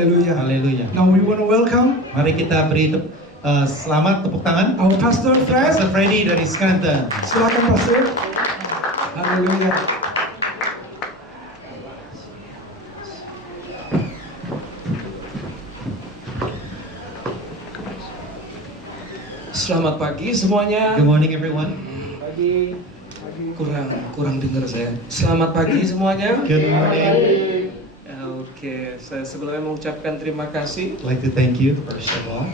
Haleluya. Haleluya. Now we want to welcome Mari kita beri selamat tepuk tangan our Pastor Fred. Pastor Freddy dari Scranton. Silakan Pastor. Haleluya. Selamat pagi semuanya. Good morning everyone. Pagi. Kurang dengar saya. Selamat pagi semuanya. Good morning. Oke, saya sebelumnya mengucapkan terima kasih I'd like to thank you first of all.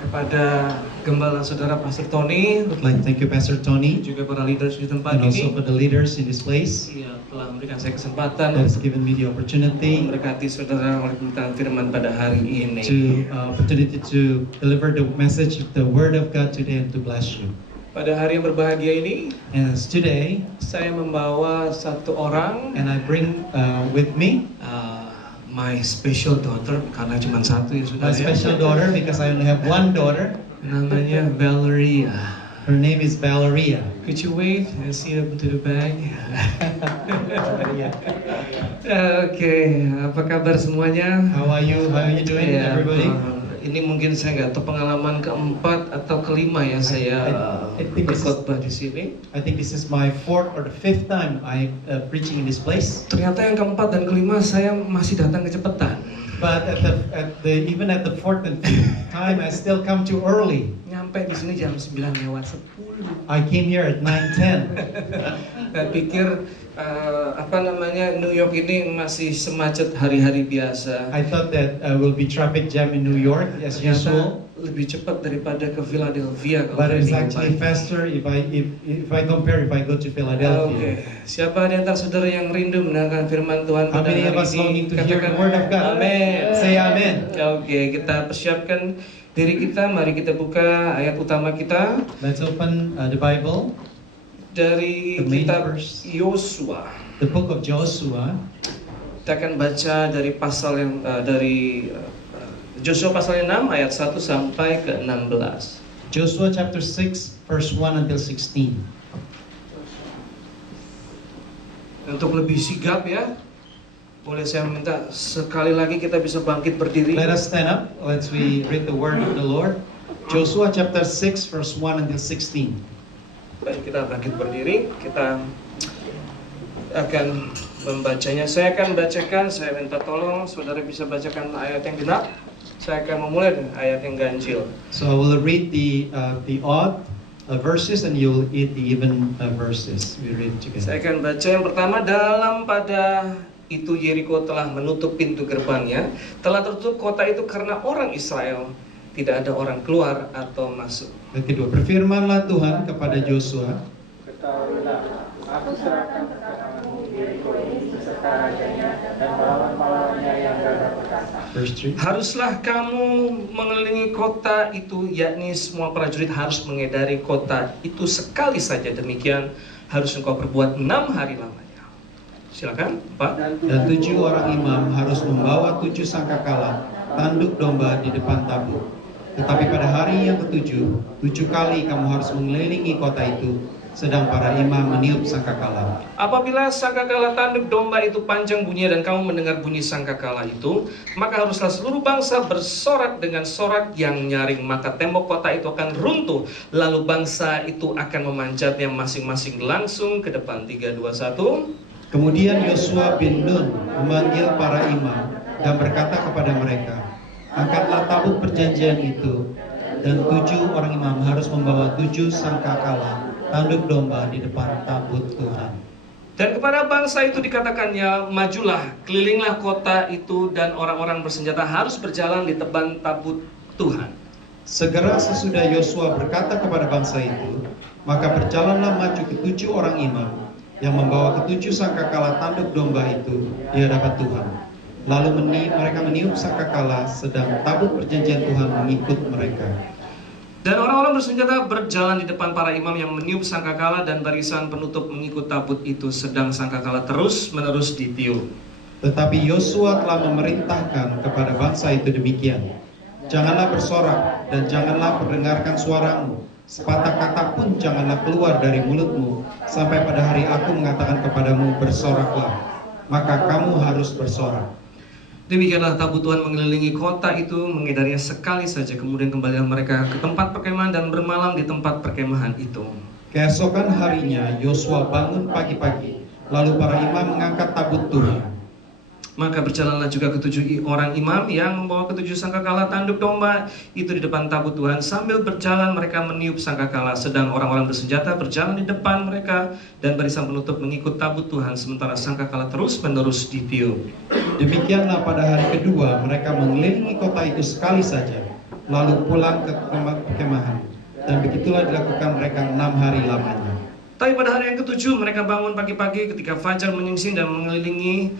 kepada Gembala Saudara Pastor Tony, I'd like to thank you Pastor Tony juga para leaders di tempat and also ini. for the leaders in this place Iya, telah memberikan saya that kesempatan has given me the opportunity memberkati saudara oleh pemberitaan firman pada hari ini. opportunity to deliver the message of the word of God today and to bless you. Pada hari yang berbahagia ini, And as today, saya membawa satu orang, and I bring with me my special daughter, karena cuma satu ya my saudara ya. special daughter because I only have one daughter. Namanya Valeria. Her name is Valeria. Could you wave and see up to the bag? Oke, apa kabar semuanya? How are you? How are you doing, Ya, everybody? ini mungkin saya nggak tahu pengalaman keempat atau kelima ya saya I think this is- berkhotbah di sini. I think this is my fourth or the fifth time I preaching in this place. Ternyata yang keempat dan kelima saya masih datang kecepatan. But even at the fourth and fifth time, I still come too early. Nyampe di sini jam 9:10. I came here at 9:10. Saya pikir New York ini masih semacet hari-hari biasa. I thought that will be traffic jam in New York as Ternyata usual. lebih cepat daripada ke Philadelphia kalau But dari it's actually Mumbai. faster if I compare if I go to Oke, Philadelphia. siapa di antara saudara yang rindu mendengarkan firman Tuhan How pada many hari of us ini? longing to hear the Katakan word of God? amin. Say amen. Oke, kita persiapkan diri kita. Mari kita buka ayat utama kita Let's open the Bible, dari The main kitab verse. Yosua. the book of Joshua. Kita akan baca dari pasal yang dari Joshua pasal yang 6 ayat 1 sampai ke 16. Joshua chapter 6 verse 1 until 16. Untuk lebih sigap ya, boleh saya minta sekali lagi kita bisa bangkit berdiri. Let us stand up. Let's we read the word of the Lord. Joshua chapter 6 verse 1 until 16. Baik, kita bangkit berdiri. Kita akan membacanya. Saya akan bacakan. Saya minta tolong saudara bisa bacakan ayat yang genap. Saya akan memulai dengan ayat yang ganjil. So I will read the odd verses and you will read the even verses. We read together. Saya akan baca yang pertama. Dalam pada itu Yeriko telah menutup pintu gerbangnya, telah tertutup kota itu karena orang Israel, tidak ada orang keluar atau masuk. Yang kedua, berfirmanlah Tuhan kepada Joshua, Ketahuilah, aku serahkan ke tanganmu Yeriko ini beserta rajanya dan pahlawan-pahlawannya yang gagah perkasa. verse 3. Haruslah kamu mengelilingi kota itu, yakni semua prajurit harus mengedari kota itu sekali saja. Demikian harus engkau perbuat 6 hari lamanya. Silakan, Pak. Dan 7 orang imam harus membawa 7 sangkakala tanduk domba di depan tabut. Tetapi pada hari yang ketujuh, 7 kali kamu harus mengelilingi kota itu, sedang para imam meniup sangkakala. Apabila sangkakala tanduk domba itu panjang bunyinya dan kamu mendengar bunyi sangkakala itu, maka haruslah seluruh bangsa bersorak dengan sorak yang nyaring, maka tembok kota itu akan runtuh, lalu bangsa itu akan memanjatnya masing-masing langsung ke depan. 3, 2, 1. Kemudian Yosua bin Nun memanggil para imam dan berkata kepada mereka, angkatlah tabut perjanjian itu, dan 7 orang imam harus membawa 7 sangkakala tanduk domba di depan tabut Tuhan. Dan kepada bangsa itu dikatakannya, majulah, kelilinglah kota itu, dan orang-orang bersenjata harus berjalan di teban tabut Tuhan. Segera sesudah Yosua berkata kepada bangsa itu, maka berjalanlah maju ke 7 orang imam yang membawa ke 7 sangkakala tanduk domba itu di hadapan Tuhan. Lalu mereka meniup sangkakala, sedang tabut perjanjian Tuhan mengikut mereka. Dan orang-orang bersenjata berjalan di depan para imam yang meniup sangkakala, dan barisan penutup mengikut tabut itu, sedang sangkakala terus-menerus ditiup. Tetapi Yosua telah memerintahkan kepada bangsa itu demikian, janganlah bersorak dan janganlah mendengarkan suaramu, sepatah kata pun janganlah keluar dari mulutmu, sampai pada hari aku mengatakan kepadamu bersoraklah, maka kamu harus bersorak. Demikianlah tabut Tuhan mengelilingi kota itu, mengedarinya sekali saja. Kemudian kembalilah mereka ke tempat perkemahan dan bermalam di tempat perkemahan itu. Keesokan harinya Yosua bangun pagi-pagi, lalu para imam mengangkat tabut Tuhan. Maka berjalanlah juga ketujuh orang imam yang membawa ketujuh sangkakala tanduk domba itu di depan tabut Tuhan. Sambil berjalan mereka meniup sangkakala, sedang orang-orang bersenjata berjalan di depan mereka dan barisan penutup mengikut tabut Tuhan, sementara sangkakala terus-menerus ditiup. Demikianlah pada hari kedua mereka mengelilingi kota itu sekali saja, lalu pulang ke tempat perkemahan. Dan begitulah dilakukan mereka 6 hari lamanya. Tapi pada hari yang ketujuh mereka bangun pagi-pagi ketika fajar menyingsing dan mengelilingi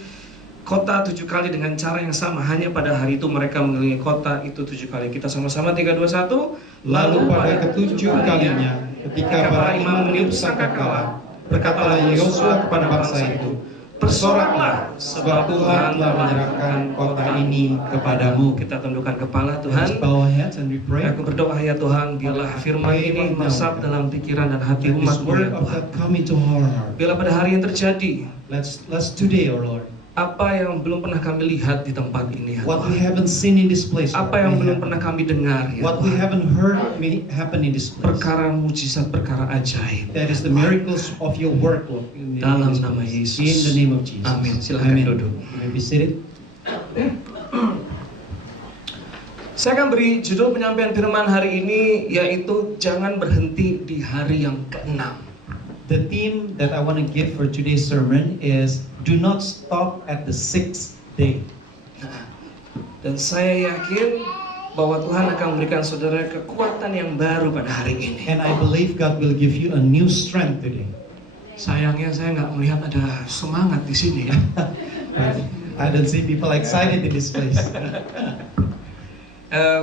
kota 7 kali dengan cara yang sama. Hanya pada hari itu mereka mengelilingi kota itu 7 kali. Kita sama-sama 3, 2, 1. Lalu pada ketujuh kalinya, ketika para imam meniup sangkakala, berkatalah Yosua kepada bangsa itu, "Bersoraklah, sebab Tuhan telah menyerahkan kota ini kepadamu." Kita tundukkan kepala Let's Tuhan. bow our heads and we pray. Aku berdoa ya Tuhan, biarlah firman ini meresap dalam pikiran dan hati Let this umat-Mu word ya of Tuhan. God come into our heart. Biarlah pada hari yang terjadi, Let's today, our Lord, apa yang belum pernah kami lihat di tempat ini ya what we Tuhan. haven't seen in this place, Apa yang belum pernah kami dengar ya what we Tuhan. haven't heard may happen in this place. Perkara mujizat, perkara ajaib. That is the miracles of your work, Lord, in Dalam this nama place. Yesus. In the name of Jesus. Amin. Silakan Amen. duduk. You may be seated. Saya akan beri judul penyampaian firman hari ini, yaitu jangan berhenti di hari yang ke-6. The theme that I want to give for today's sermon is do not stop at the 6th day. Dan saya yakin bahwa Tuhan akan memberikan saudara kekuatan yang baru pada hari ini. And I believe God will give you a new strength today. Sayangnya saya nggak melihat ada semangat di sini ya. I don't see people excited in this place.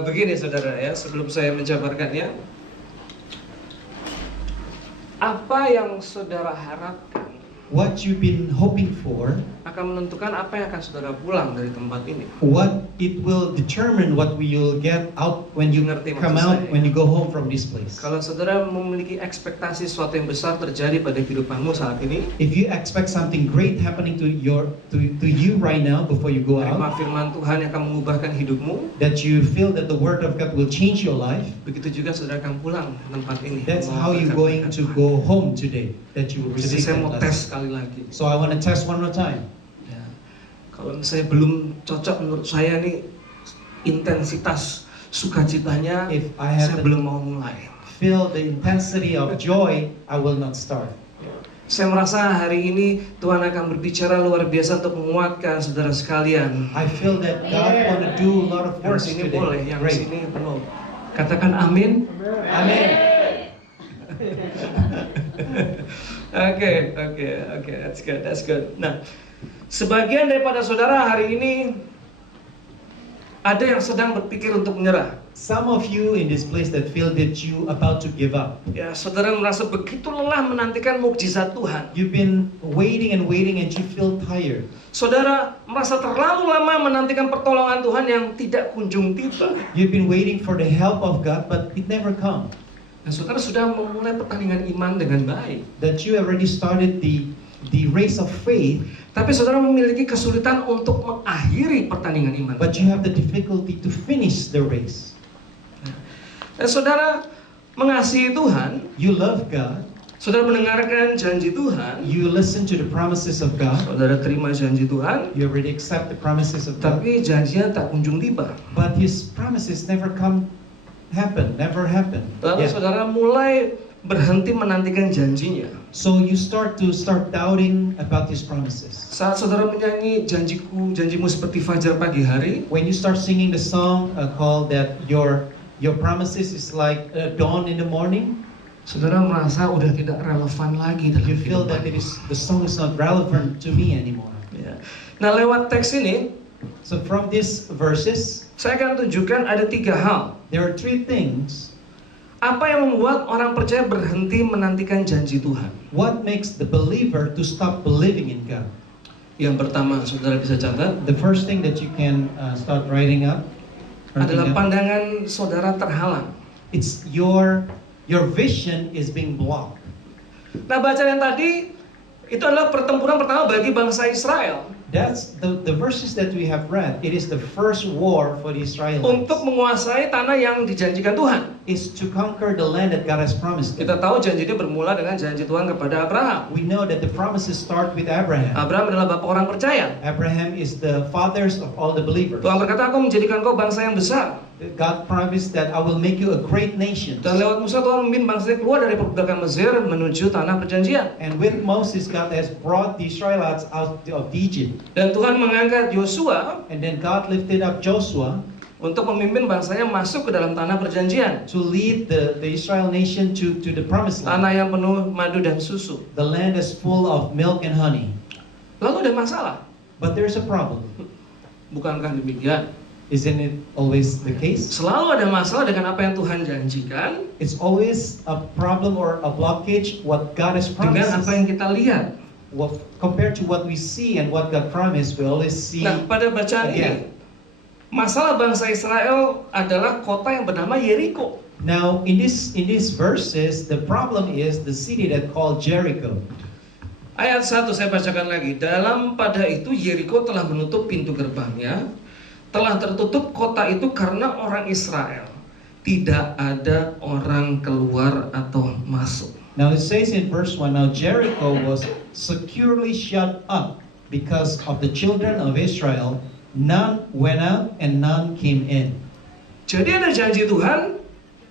Begini saudara ya, sebelum saya menjabarkannya, apa yang saudara harapkan What you've been hoping for, akan menentukan apa yang akan saudara pulang dari tempat ini. what it will determine what you'll get out when you Ngerti come maksud out, saya. when you go home from this place. Kalau saudara memiliki ekspektasi sesuatu yang besar terjadi pada kehidupanmu saat ini, If you expect something great happening to you right now before you go terima out, firman Tuhan yang akan mengubahkan hidupmu, that you feel that the word of God will change your life, begitu juga saudara akan pulang ke tempat ini. that's Membawa how you're going berkat-berkat to Tuhan. go home today, that you will Jadi receive saya that mau tes blessing. sekali lagi. So I want to test one more time. Ya. Kalau saya belum cocok menurut saya nih intensitas sukacitanya, If I saya haven't belum mau mulai. feel the intensity of joy, I will not start. Saya merasa hari ini Tuhan akan berbicara luar biasa untuk menguatkan saudara sekalian. I feel that God want to do a lot of Yang work sini today. boleh, yang Great. sini belum. Katakan amin. Amen. Oke, that's good. Nah, sebagian daripada saudara hari ini ada yang sedang berpikir untuk menyerah. Some of you in this place that feel that you about to give up. Ya, saudara merasa begitu lelah menantikan mukjizat Tuhan. You've been waiting and waiting and you feel tired. Saudara merasa terlalu lama menantikan pertolongan Tuhan yang tidak kunjung tiba. You've been waiting for the help of God, but it never come. Dan saudara sudah memulai pertandingan iman dengan baik. That you already started the race of faith, Tapi saudara memiliki kesulitan untuk mengakhiri pertandingan iman. but you have the difficulty to finish the race. Dan saudara mengasihi Tuhan, You love God, saudara mendengarkan janji Tuhan, you listen to the promises of God, saudara terima janji Tuhan, you already accept the promises of God, tapi janjinya tak kunjung tiba. but His promises never never happen. Lalu Yeah. saudara mulai berhenti menantikan janjinya. So you start doubting about His promises. Saat saudara menyanyi janjimu seperti fajar pagi hari, When you start singing the song called that your promises is like dawn in the morning, saudara merasa udah tidak relevan lagi dalam you feel that kehidupan. the song is not relevant to me anymore. Ya. Nah, lewat teks ini So from these verses, saya akan tunjukkan ada 3 hal. there are 3 things. Apa yang membuat orang percaya berhenti menantikan janji Tuhan? What makes the believer to stop believing in God? Yang pertama, saudara bisa catat, The first thing that you can start writing up adalah pandangan saudara terhalang. it's your vision is being blocked. Nah, bacaan yang tadi itu adalah pertempuran pertama bagi bangsa Israel. That's the verses that we have read. It is the first war for the Israelites. untuk menguasai tanah yang dijanjikan Tuhan. Is to conquer the land that God has promised them. Kita tahu janji ini bermula dengan janji Tuhan kepada Abraham. We know that the promises start with Abraham. Abraham adalah bapak orang percaya. Abraham is the fathers of all the believers. Tuhan berkata, aku menjadikan kau bangsa yang besar. God promised that I will make you a great nation. Dan lewat Musa Tuhan memimpin bangsanya keluar dari perbudakan Mesir menuju tanah perjanjian. And with Moses, God has brought the Israelites out of Egypt. Dan Tuhan mengangkat Yosua And then God lifted up Joshua untuk memimpin bangsanya masuk ke dalam tanah perjanjian. to lead the Israel nation to the promised land. Tanah yang penuh madu dan susu. The land is full of milk and honey. Lalu ada masalah. But there's a problem. Bukankah demikian? Isn't it always the case? Selalu ada masalah dengan apa yang Tuhan janjikan, It's always a problem or a blockage what God has dengan promised. apa yang kita lihat. Well, compared to what we see and what God promised, we always see Nah, pada bacaan again. ini, masalah bangsa Israel adalah kota yang bernama Yeriko. Now, in these verses, the problem is the city that called Jericho. Ayat 1 saya bacakan lagi. Dalam pada itu Yeriko telah menutup pintu gerbangnya, telah tertutup kota itu karena orang Israel. Tidak ada orang keluar atau masuk. Now it says in verse 1, now Jericho was securely shut up because of the children of Israel. None went out and none came in. Jadi ada janji Tuhan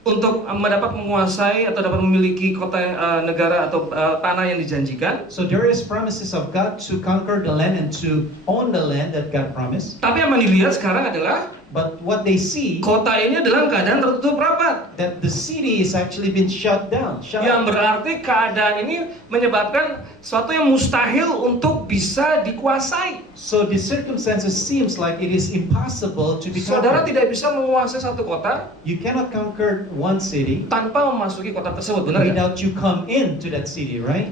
untuk dapat menguasai atau dapat memiliki kota negara atau tanah yang dijanjikan. So there is promises of God to conquer the land and to own the land that God promised. Tapi yang dilihat sekarang adalah But what they see, kota ini dalam keadaan tertutup rapat. that the city is actually been shut down. Yang berarti keadaan ini menyebabkan sesuatu yang mustahil untuk bisa dikuasai. So the circumstances seems like it is impossible to be Saudara conquered. tidak bisa menguasai satu kota You cannot conquer one city tanpa memasuki kota tersebut, benar nggak? without you come into that city, right?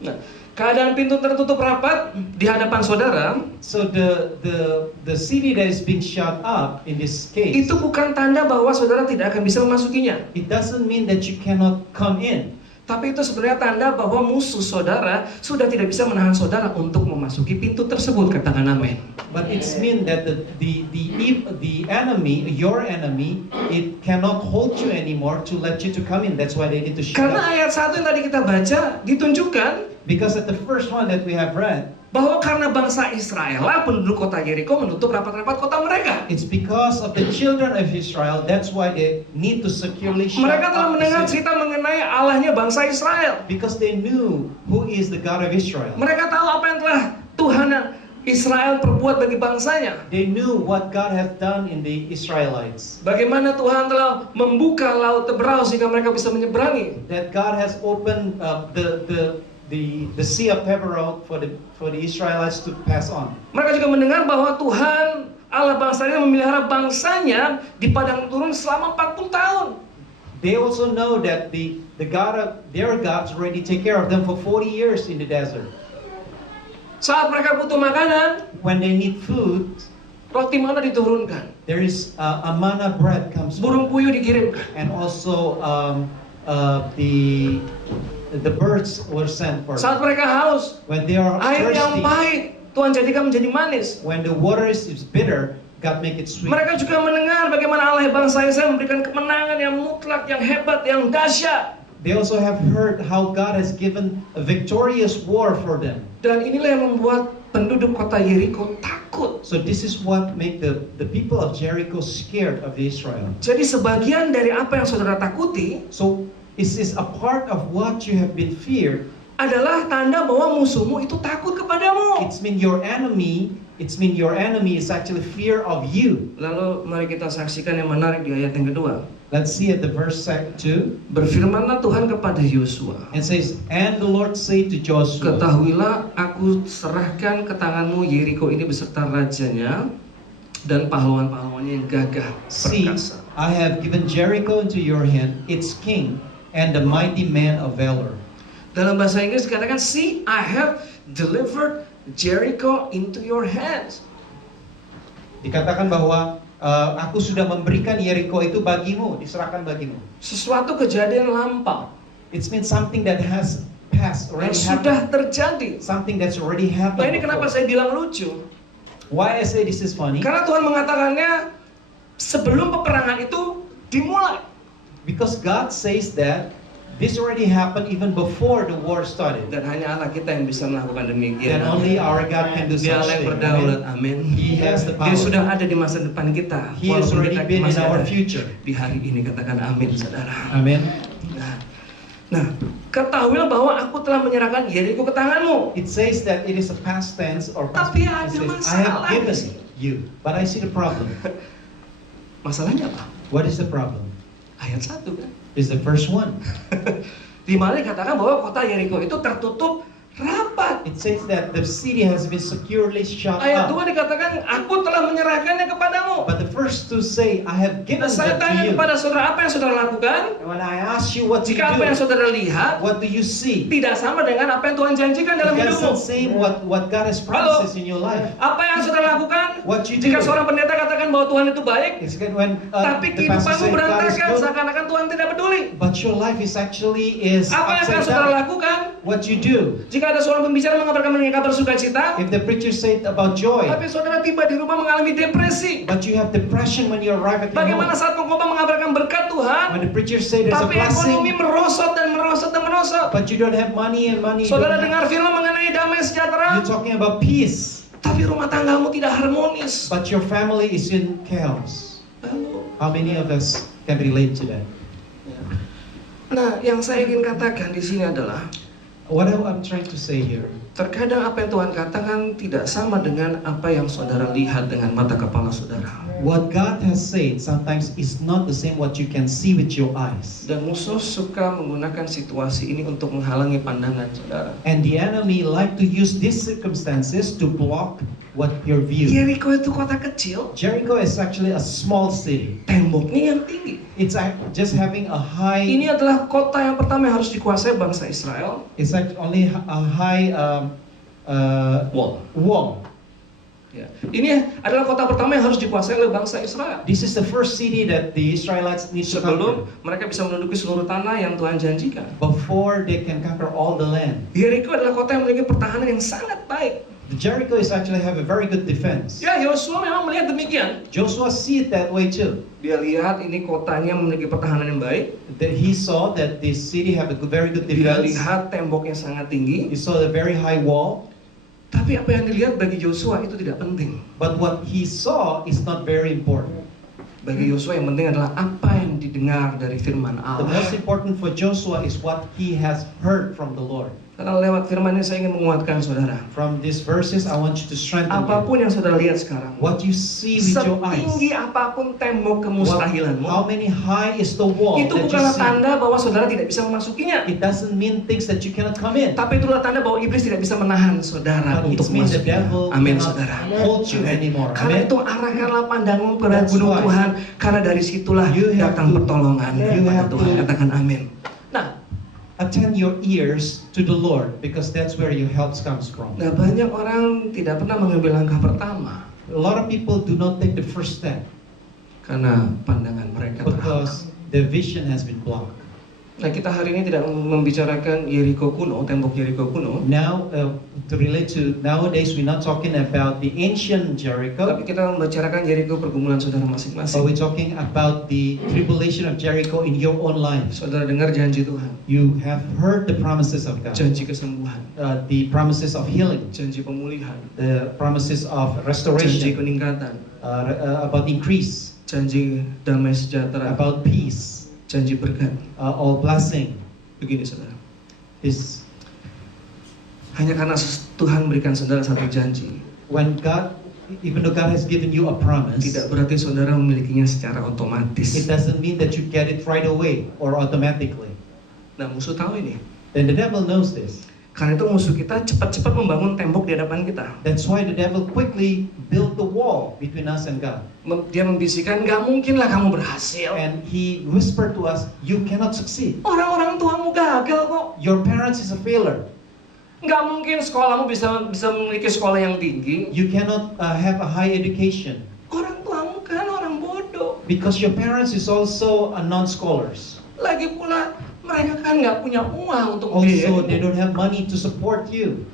Nah, keadaan pintu tertutup rapat di hadapan saudara So the city that is being shut up in this case, itu bukan tanda bahwa saudara tidak akan bisa memasukinya. it doesn't mean that you cannot come in. Tapi itu sebenarnya tanda bahwa musuh saudara sudah tidak bisa menahan saudara untuk memasuki pintu tersebut. Katakan amin. But it's mean that the enemy, your enemy, it cannot hold you anymore to let you to come in. That's why they need to shut Karena up. ayat 1 yang tadi kita baca ditunjukkan Because at the first one that we have read, bahwa karena bangsa Israel lah penduduk kota Yeriko menutup rapat-rapat kota mereka. it's because of the children of Israel. That's why they need to securely shut Mereka telah up mendengar the city. cerita mengenai Allahnya bangsa Israel. Because they knew who is the God of Israel. Mereka tahu apa yang telah Tuhan Israel perbuat bagi bangsanya. They knew what God has done in the Israelites. Bagaimana Tuhan telah membuka laut Teberau sehingga mereka bisa menyeberangi. That God has opened the Sea of Teberau for the Israelites to pass on. Mereka juga mendengar bahwa Tuhan Allah bangsanya memelihara bangsanya di padang gurun selama 40 tahun. They also know that the God of their gods already take care of them for 40 years in the desert. Saat mereka butuh makanan, When they need food, roti mana diturunkan, there is a manna bread comes burung forth. puyuh dikirimkan. And also the birds were sent for Saat them. mereka haus, When they are air yang thirsty, pahit Tuhan jadikan menjadi manis. when the water is bitter, God make it sweet. Mereka juga mendengar bagaimana Allah bangsa Israel memberikan kemenangan yang mutlak, yang hebat, yang dahsyat. They also have heard how God has given a victorious war for them. Dan inilah yang membuat penduduk kota Yeriko takut. So this is what make the people of Jericho scared of Israel. Jadi sebagian dari apa yang saudara takuti So is this a part of what you have been feared? adalah tanda bahwa musuhmu itu takut kepadamu. It's mean your enemy is actually fear of you. Lalu mari kita saksikan yang menarik di ayat yang kedua. Let's see at the verse 2. Berfirmanlah Tuhan kepada Yosua, And says, and the Lord said to Joshua, ketahuilah aku serahkan ke tanganmu Yeriko ini beserta rajanya dan pahlawan-pahlawannya yang gagah see, perkasa. I have given Jericho into your hand, its king, and the mighty man of valor. Dalam bahasa Inggris dikatakan, see, I have delivered Jericho into your hands. Dikatakan bahwa aku sudah memberikan Jericho itu bagimu, diserahkan bagimu. Sesuatu kejadian lampau. It means something that has past, yang already sudah happened. terjadi. Something that's already Nah, happened. ini kenapa before. saya bilang lucu? Why I say this is funny? Karena Tuhan mengatakannya sebelum peperangan itu dimulai. Because God says that this already happened even before the war started. Dan hanya Allah kita yang bisa melakukan And demikian. only our God can do Dia such Allah yang thing. berdaulat, Amen. amin. He has the Dia power. sudah ada di masa depan kita. He has Walaupun already kita been in masih our ada future. di hari ini, katakan amin, saudara. Amen. Nah, ketahuilah bahwa aku telah menyerahkan Yeriko ke tanganmu. It says that it is a past tense or past Tapi tense. ada It says, masalah I have di given sini. you, but I see the problem. Masalahnya apa? What is the problem? Ayat 1 kan. Is the first one. Di mana dikatakan bahwa kota Yeriko itu tertutup rapat. It says that the city has been securely shut Ayat up. 2 dikatakan, aku telah menyerahkannya kepadamu. But the first two say, I have given Nah, saya that to tanya you. kepada saudara, apa yang saudara lakukan? And when I ask you what do you Jika apa yang do, saudara lihat what do you see? tidak sama dengan apa yang Tuhan janjikan dalam It hidupmu. doesn't say what God has promises in your life. Apa yang saudara lakukan? What you Jika do. seorang pendeta katakan bahwa Tuhan itu baik, It's good when tapi the pastor kehidupanmu says God is berantakan good, seakan-akan Tuhan tidak peduli. but your life is actually is Apa yang akan upside saudara down. lakukan? What you do? Jika ada seorang pembicara mengabarkan mengenai kabar sukacita, If the preacher said about joy, tapi saudara tiba di rumah mengalami depresi. but you have depression when you arrive at your Bagaimana home. saat pengkhotbah mengabarkan berkat Tuhan, When the preacher say there's a tapi ekonomi blessing, merosot dan merosot dan merosot. but you don't have money and money. you Saudara don't dengar have- film mengenai damai sejahtera, You're talking about peace, tapi rumah tanggamu tidak harmonis. but your family is in chaos. Lalu, How many of us can relate to that? nah, yang saya ingin katakan di sini adalah What I'm trying to say here, terkadang apa yang Tuhan katakan tidak sama dengan apa yang saudara lihat dengan mata kepala saudara. what God has said sometimes is not the same what you can see with your eyes. Dan musuh suka menggunakan situasi ini untuk menghalangi pandangan saudara. And the enemy like to use these circumstances to block what your view. Yeriko itu kota kecil, Jericho is actually a small city. temboknya yang tinggi. It's just having a high. Ini adalah kota yang pertama yang harus dikuasai bangsa Israel. It's like only a high Wall. wall. Ya. Ini adalah kota pertama yang harus dikuasai oleh bangsa Israel. This is the first city that the Israelites need to Sebelum conquer mereka bisa menduduki seluruh tanah yang Tuhan janjikan. before they can conquer all the land. Yeriko adalah kota yang memiliki pertahanan yang sangat baik. The Jericho is actually have a very good defense. Ya, Yosua memang melihat demikian. Joshua see it that way too. Dia lihat ini kotanya memiliki pertahanan yang baik. That he saw that this city have a very good Dia defense. lihat temboknya sangat tinggi. He saw the very high wall. Tapi apa yang dilihat bagi Yosua itu tidak penting. But what he saw is not very important. Bagi Yosua yang penting adalah apa yang didengar dari firman The Allah. most important for Joshua is what he has heard from the Lord. Karena lewat firman ini saya ingin menguatkan saudara. From these verses, I want you to strengthen you. Apapun yang saudara lihat sekarang, What you see with your eyes. setinggi apapun tembok How kemustahilanmu, many high is the wall itu that you bukanlah see? tanda bahwa saudara tidak bisa memasukinya. It doesn't mean things that you cannot come in. Tapi itulah tanda bahwa iblis tidak bisa menahan saudara But it untuk means the memasukinya. devil Amin, cannot saudara. hold you anymore. Karena Amen. itu arahkanlah pandangmu kepada That's gunung why Tuhan, karena dari situlah you have datang to- pertolongan you kepada have Tuhan. to- Katakan amin. Nah, Attend your ears to the Lord because that's where your help comes from. nah banyak orang tidak pernah mengambil langkah pertama A lot of people do not take the first step karena pandangan mereka terhalang. because the vision has been blocked. Nah, kita hari ini tidak membicarakan Yeriko kuno, tembok Yeriko kuno, Now, to relate to nowadays, we're not talking about the ancient tapi Jericho, kita membicarakan Yeriko pergumulan saudara but masing-masing. we're talking about the tribulation of Jericho in your own life. Saudara dengar janji Tuhan, You have heard the promises of God, janji kesembuhan, the promises of healing, janji pemulihan, the promises of janji restoration, peningkatan, about increase, janji damai sejahtera, about peace, janji berkat. all blessing. Begini saudara, Is hanya karena Tuhan berikan saudara satu janji, when God, even though God has given you a promise, tidak berarti saudara memilikinya secara otomatis. it doesn't mean that you get it right away or automatically. Nah, musuh tahu ini. Then the devil knows this. Karena itu musuh kita cepat-cepat membangun tembok di hadapan kita. That's why the devil quickly built the wall between us and God. Dia membisikkan, nggak mungkinlah kamu berhasil. And he whispered to us, you cannot succeed. Orang-orang tuamu gagal kok. Your parents is a failure. Nggak mungkin sekolahmu bisa memiliki sekolah yang tinggi. You cannot have a high education. Orang tuamu kan orang bodoh. Because your parents is also a non-scholars. Lagi pula mereka kan nggak punya uang untuk Also, they biaya. don't have money to support you.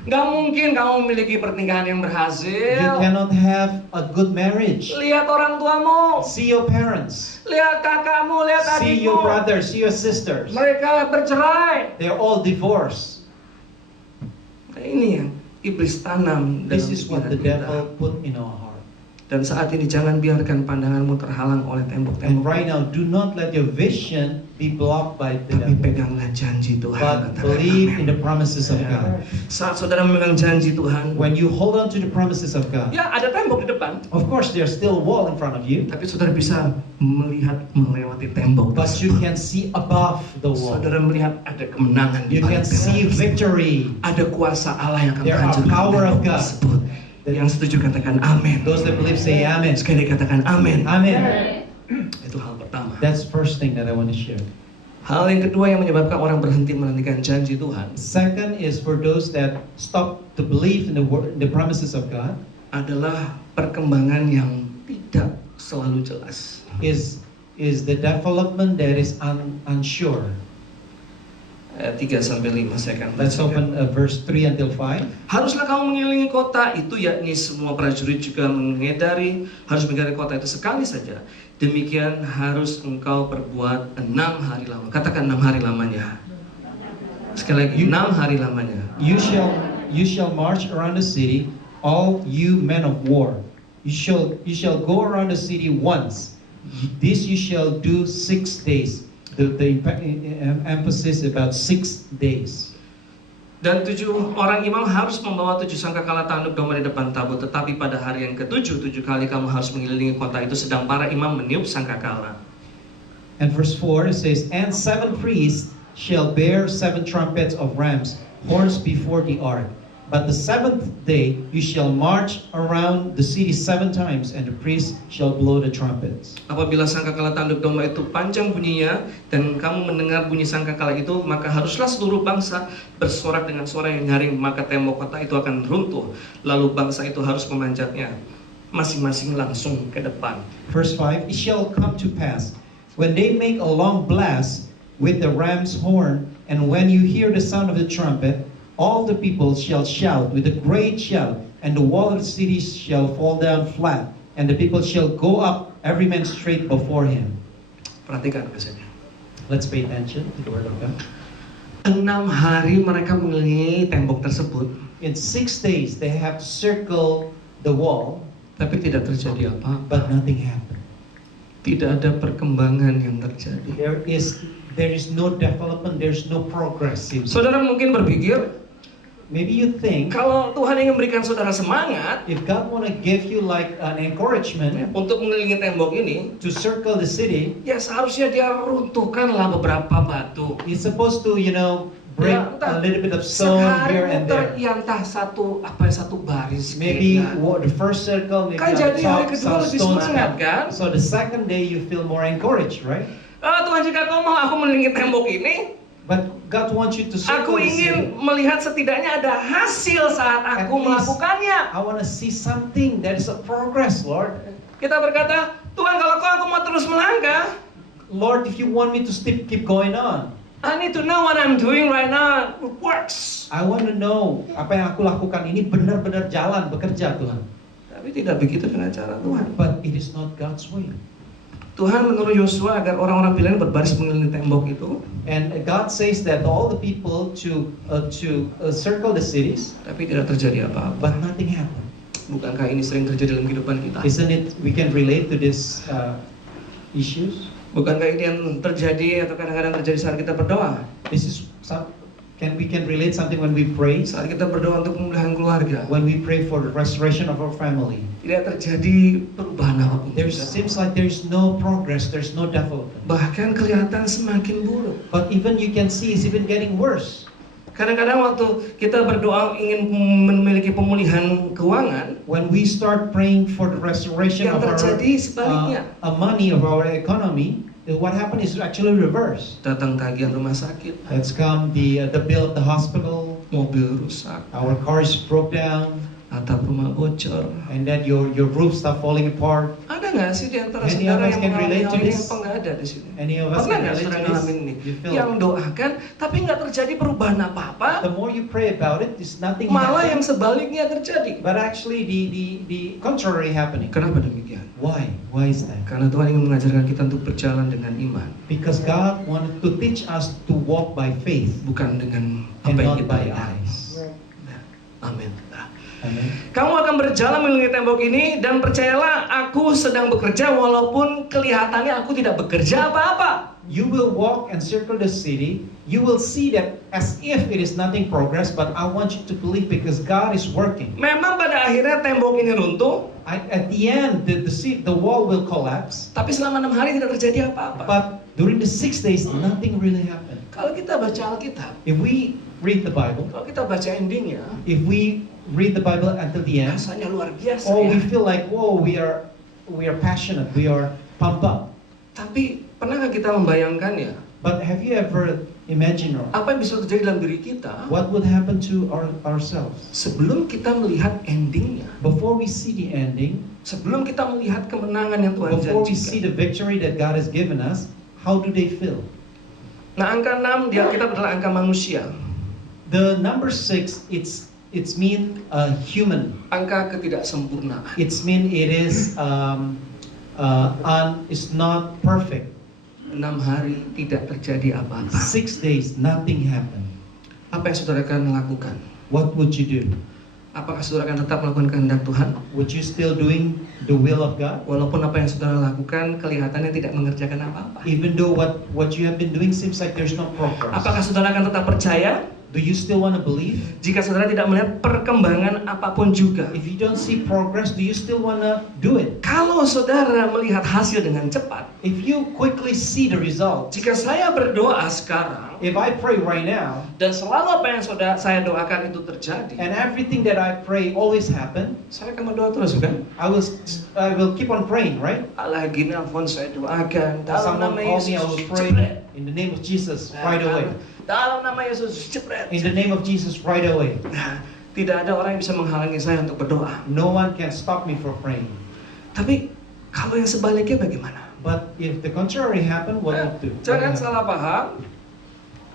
Nggak mungkin kamu memiliki pernikahan yang You berhasil. cannot have a good marriage. Lihat orang tuamu, See your parents. lihat kakakmu, lihat See your adikmu. brothers, see your sisters. Mereka bercerai. They're all divorced. Nah, ini yang iblis tanam dalam This is what the pikiran kita. devil put in our heart. Dan saat ini jangan biarkan pandanganmu terhalang oleh And tembok-tembok. right now, do not let your vision be blocked by the Tapi devil, peganglah janji Tuhan. but Katakan believe amin. in the promises of Ya. God. Saat saudara memegang janji Tuhan, When you hold on to the promises of God, ya ada tembok di depan, of course, there's still a wall in front of you, tapi saudara bisa melihat melewati tembok but you tersebut. can see above the wall. Saudara melihat ada kemenangan di You balik can tembok see tersebut. victory. Ada kuasa Allah yang akan There are menghancurkan power of tembok God. tersebut. Yang setuju katakan amin. Those that believe say amen. Sekali katakan amin. Amen. Itu hal pertama. That's first thing that I want to share. Hal yang kedua yang menyebabkan orang berhenti menantikan janji Tuhan Second is for those that stop to believe in the word, the promises of God, adalah perkembangan yang tidak selalu jelas. is the development that is unsure. Ayat 3-5 saya akan Let's bacakan. open verse 3 until 5. Haruslah kamu mengelilingi kota itu, yakni semua prajurit juga harus mengelilingi kota itu sekali saja. Demikian harus engkau perbuat 6 hari lama. Katakan 6 hari lamanya. Sekali lagi, 6 hari lamanya. You shall march around the city, all you men of war. You shall go around the city once. This you shall do 6 days. The emphasis about 6 days. Dan 7 orang imam harus membawa 7 sangkakala tanduk domba di depan tabut. Tetapi pada hari yang ke-7, 7 kali kamu harus mengelilingi kota itu sedang para imam meniup sangkakala. And verse 4 it says, and 7 priests shall bear 7 trumpets of rams, horns before the ark. But the 7th day you shall march around the city 7 times, and the priests shall blow the trumpets. Apabila sangkakala tanduk domba itu panjang bunyinya dan kamu mendengar bunyi sangkakala itu, maka haruslah seluruh bangsa bersorak dengan suara yang nyaring, maka tembok kota itu akan runtuh. Lalu bangsa itu harus memanjatnya, masing-masing langsung ke depan. Verse 5, it shall come to pass, when they make a long blast with the ram's horn, and when you hear the sound of the trumpet, all the people shall shout with a great shout, and the wall of the city shall fall down flat, and the people shall go up, every man straight before him. Perhatikan bahasanya. Let's pay attention to the word of God. 6 hari mereka mengelilingi tembok tersebut, In 6 days, they have to circle the wall, tapi tidak terjadi apa-apa. but nothing happened. Tidak ada perkembangan yang terjadi. There is no development, there's no progress. Saudara mungkin berpikir, Maybe you think, kalau Tuhan ingin memberikan saudara semangat if God want to give you like an encouragement untuk mengelilingi tembok ini, to circle the city, ya seharusnya dia runtuhkanlah beberapa batu. he's supposed to, break Ya, entah a little bit of stone sekali here and muter, there. ya entah satu baris. Maybe kayaknya. the first circle, maybe Kan on jadi the hari top, kedua some lebih stones semangat, come. kan? So the second day you feel more encouraged, right? Tuhan, jika kau mau aku mengelilingi tembok ini, But God wants you to circle aku the city. ingin melihat setidaknya ada hasil saat At aku least melakukannya. I want to see something that is a progress, Lord. Kita berkata, Tuhan, kalau aku mau terus melangkah, Lord, if you want me to keep going on, I need to know what I'm doing right now works. I want to know apa yang aku lakukan ini benar-benar jalan, bekerja, Tuhan. Tapi tidak begitu dengan cara Tuhan. But it is not God's way. Tuhan menyuruh Yosua agar orang-orang pilihan berbaris mengelilingi tembok itu, And God says that all the people to circle the cities, tapi tidak terjadi apa-apa. but nothing happened. Bukankah ini sering terjadi dalam kehidupan kita? Isn't it? We can relate to these issues. Bukankah ini yang terjadi atau kadang-kadang terjadi saat kita berdoa? This is we can relate something when we pray. Saat kita berdoa untuk pemulihan keluarga, When we pray for the restoration of our family, tidak terjadi perubahan apapun. there seems like there is no progress, there's no development. Bahkan kelihatan semakin buruk. But even you can see it's even getting worse. Kadang-kadang waktu kita berdoa ingin memiliki pemulihan keuangan, When we start praying for the restoration yang of our terjadi sebaliknya. money of our economy, what happened is actually reverse. Datang tagihan rumah sakit, Let's come the bill of the hospital, mobil rusak, our cars broke down, atap rumah bocor. and then your roof start falling apart. Ada nggak sih di antara Any saudara of us yang can mengalami relate to hal ini? this? Apa nggak ada di sini? Any of us Pernah can nggak relate saudara to this? ngalamin ini? You feel Yang doakan, tapi nggak terjadi perubahan the apa-apa, more you pray about it, there's nothing malah yang happening. sebaliknya terjadi. But actually the contrary happening. Kenapa demikian? Why? Why is that? Karena Tuhan ingin mengajarkan kita untuk berjalan dengan iman, Because God wanted to teach us to walk by faith bukan dengan and apa yang not kita by lihat. eyes. Amin. Amen. Kamu akan berjalan melewati tembok ini, dan percayalah, aku sedang bekerja walaupun kelihatannya aku tidak bekerja apa-apa. You will walk and circle the city. You will see that as if it is nothing progress, but I want you to believe because God is working. Memang pada akhirnya tembok ini runtuh, At the end, the wall will collapse. tapi selama 6 hari tidak terjadi apa-apa. But during the 6 days, nothing really happened. Kalau kita baca Alkitab, If we read the Bible, kalau kita baca endingnya, if we read the Bible until the end, rasanya luar biasa oh, ya. we feel like, whoa, we are passionate, we are pumped up. Tapi pernahkah kita membayangkannya? But have you ever imagined Apa yang bisa terjadi dalam diri kita what would happen to ourselves sebelum kita melihat endingnya? before we see the ending, Sebelum kita melihat kemenangan yang Tuhan before we see janjikan. the victory that God has given us? How do they feel? Nah, angka 6 di Alkitab adalah angka manusia. The number 6, it's mean human. Angka ketidaksempurnaan. It's mean it is it's not perfect. 6 hari tidak terjadi apa-apa. 6 days, nothing happened. Apa yang saudara akan lakukan? What would you do? Apakah saudara akan tetap melakukan kehendak Tuhan? Would you still doing the will of God? Walaupun apa yang saudara lakukan kelihatannya tidak mengerjakan apa-apa. Even though what you have been doing seems like there's no progress. Apakah saudara akan tetap percaya? Do you still want to believe? Jika saudara tidak melihat perkembangan apapun juga. If you don't see progress, do you still want to do it? Kalau saudara melihat hasil dengan cepat. If you quickly see the result, Jika saya berdoa sekarang, if I pray right now, dan selalu apa yang saya doakan itu terjadi, and everything that I pray always happen, saya akan berdoa terus, bukan? I will keep on praying, right? Lagi nelfon saya doakan, dalam Someone nama call me, I Yesus, will pray jepret. in the name of Jesus right away. Dalam nama Yesus, jepret. In the name of Jesus right away. Nah, tidak ada orang yang bisa menghalangi saya untuk berdoa. No one can stop me from praying. Tapi kalau yang sebaliknya bagaimana? But if the contrary happen, what would do? Jangan salah paham.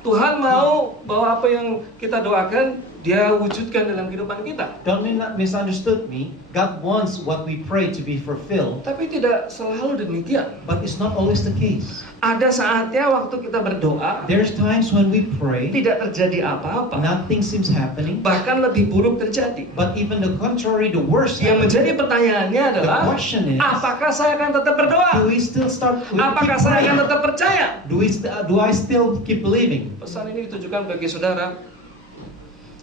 Tuhan mau bahwa apa yang kita doakan Dia wujudkan dalam kehidupan kita. Don't misunderstood me. God wants what we pray to be fulfilled, Tapi tidak selalu demikian. but it's not always the case. Ada saatnya waktu kita berdoa There's times when we pray, tidak terjadi apa-apa, nothing seems happening, bahkan lebih buruk terjadi. but even the contrary, the worst Yang happens. menjadi pertanyaannya The adalah, question is, apakah saya akan tetap berdoa? do we still Apakah keep saya akan praying? tetap percaya? Do I still keep believing? Pesan ini ditujukan bagi saudara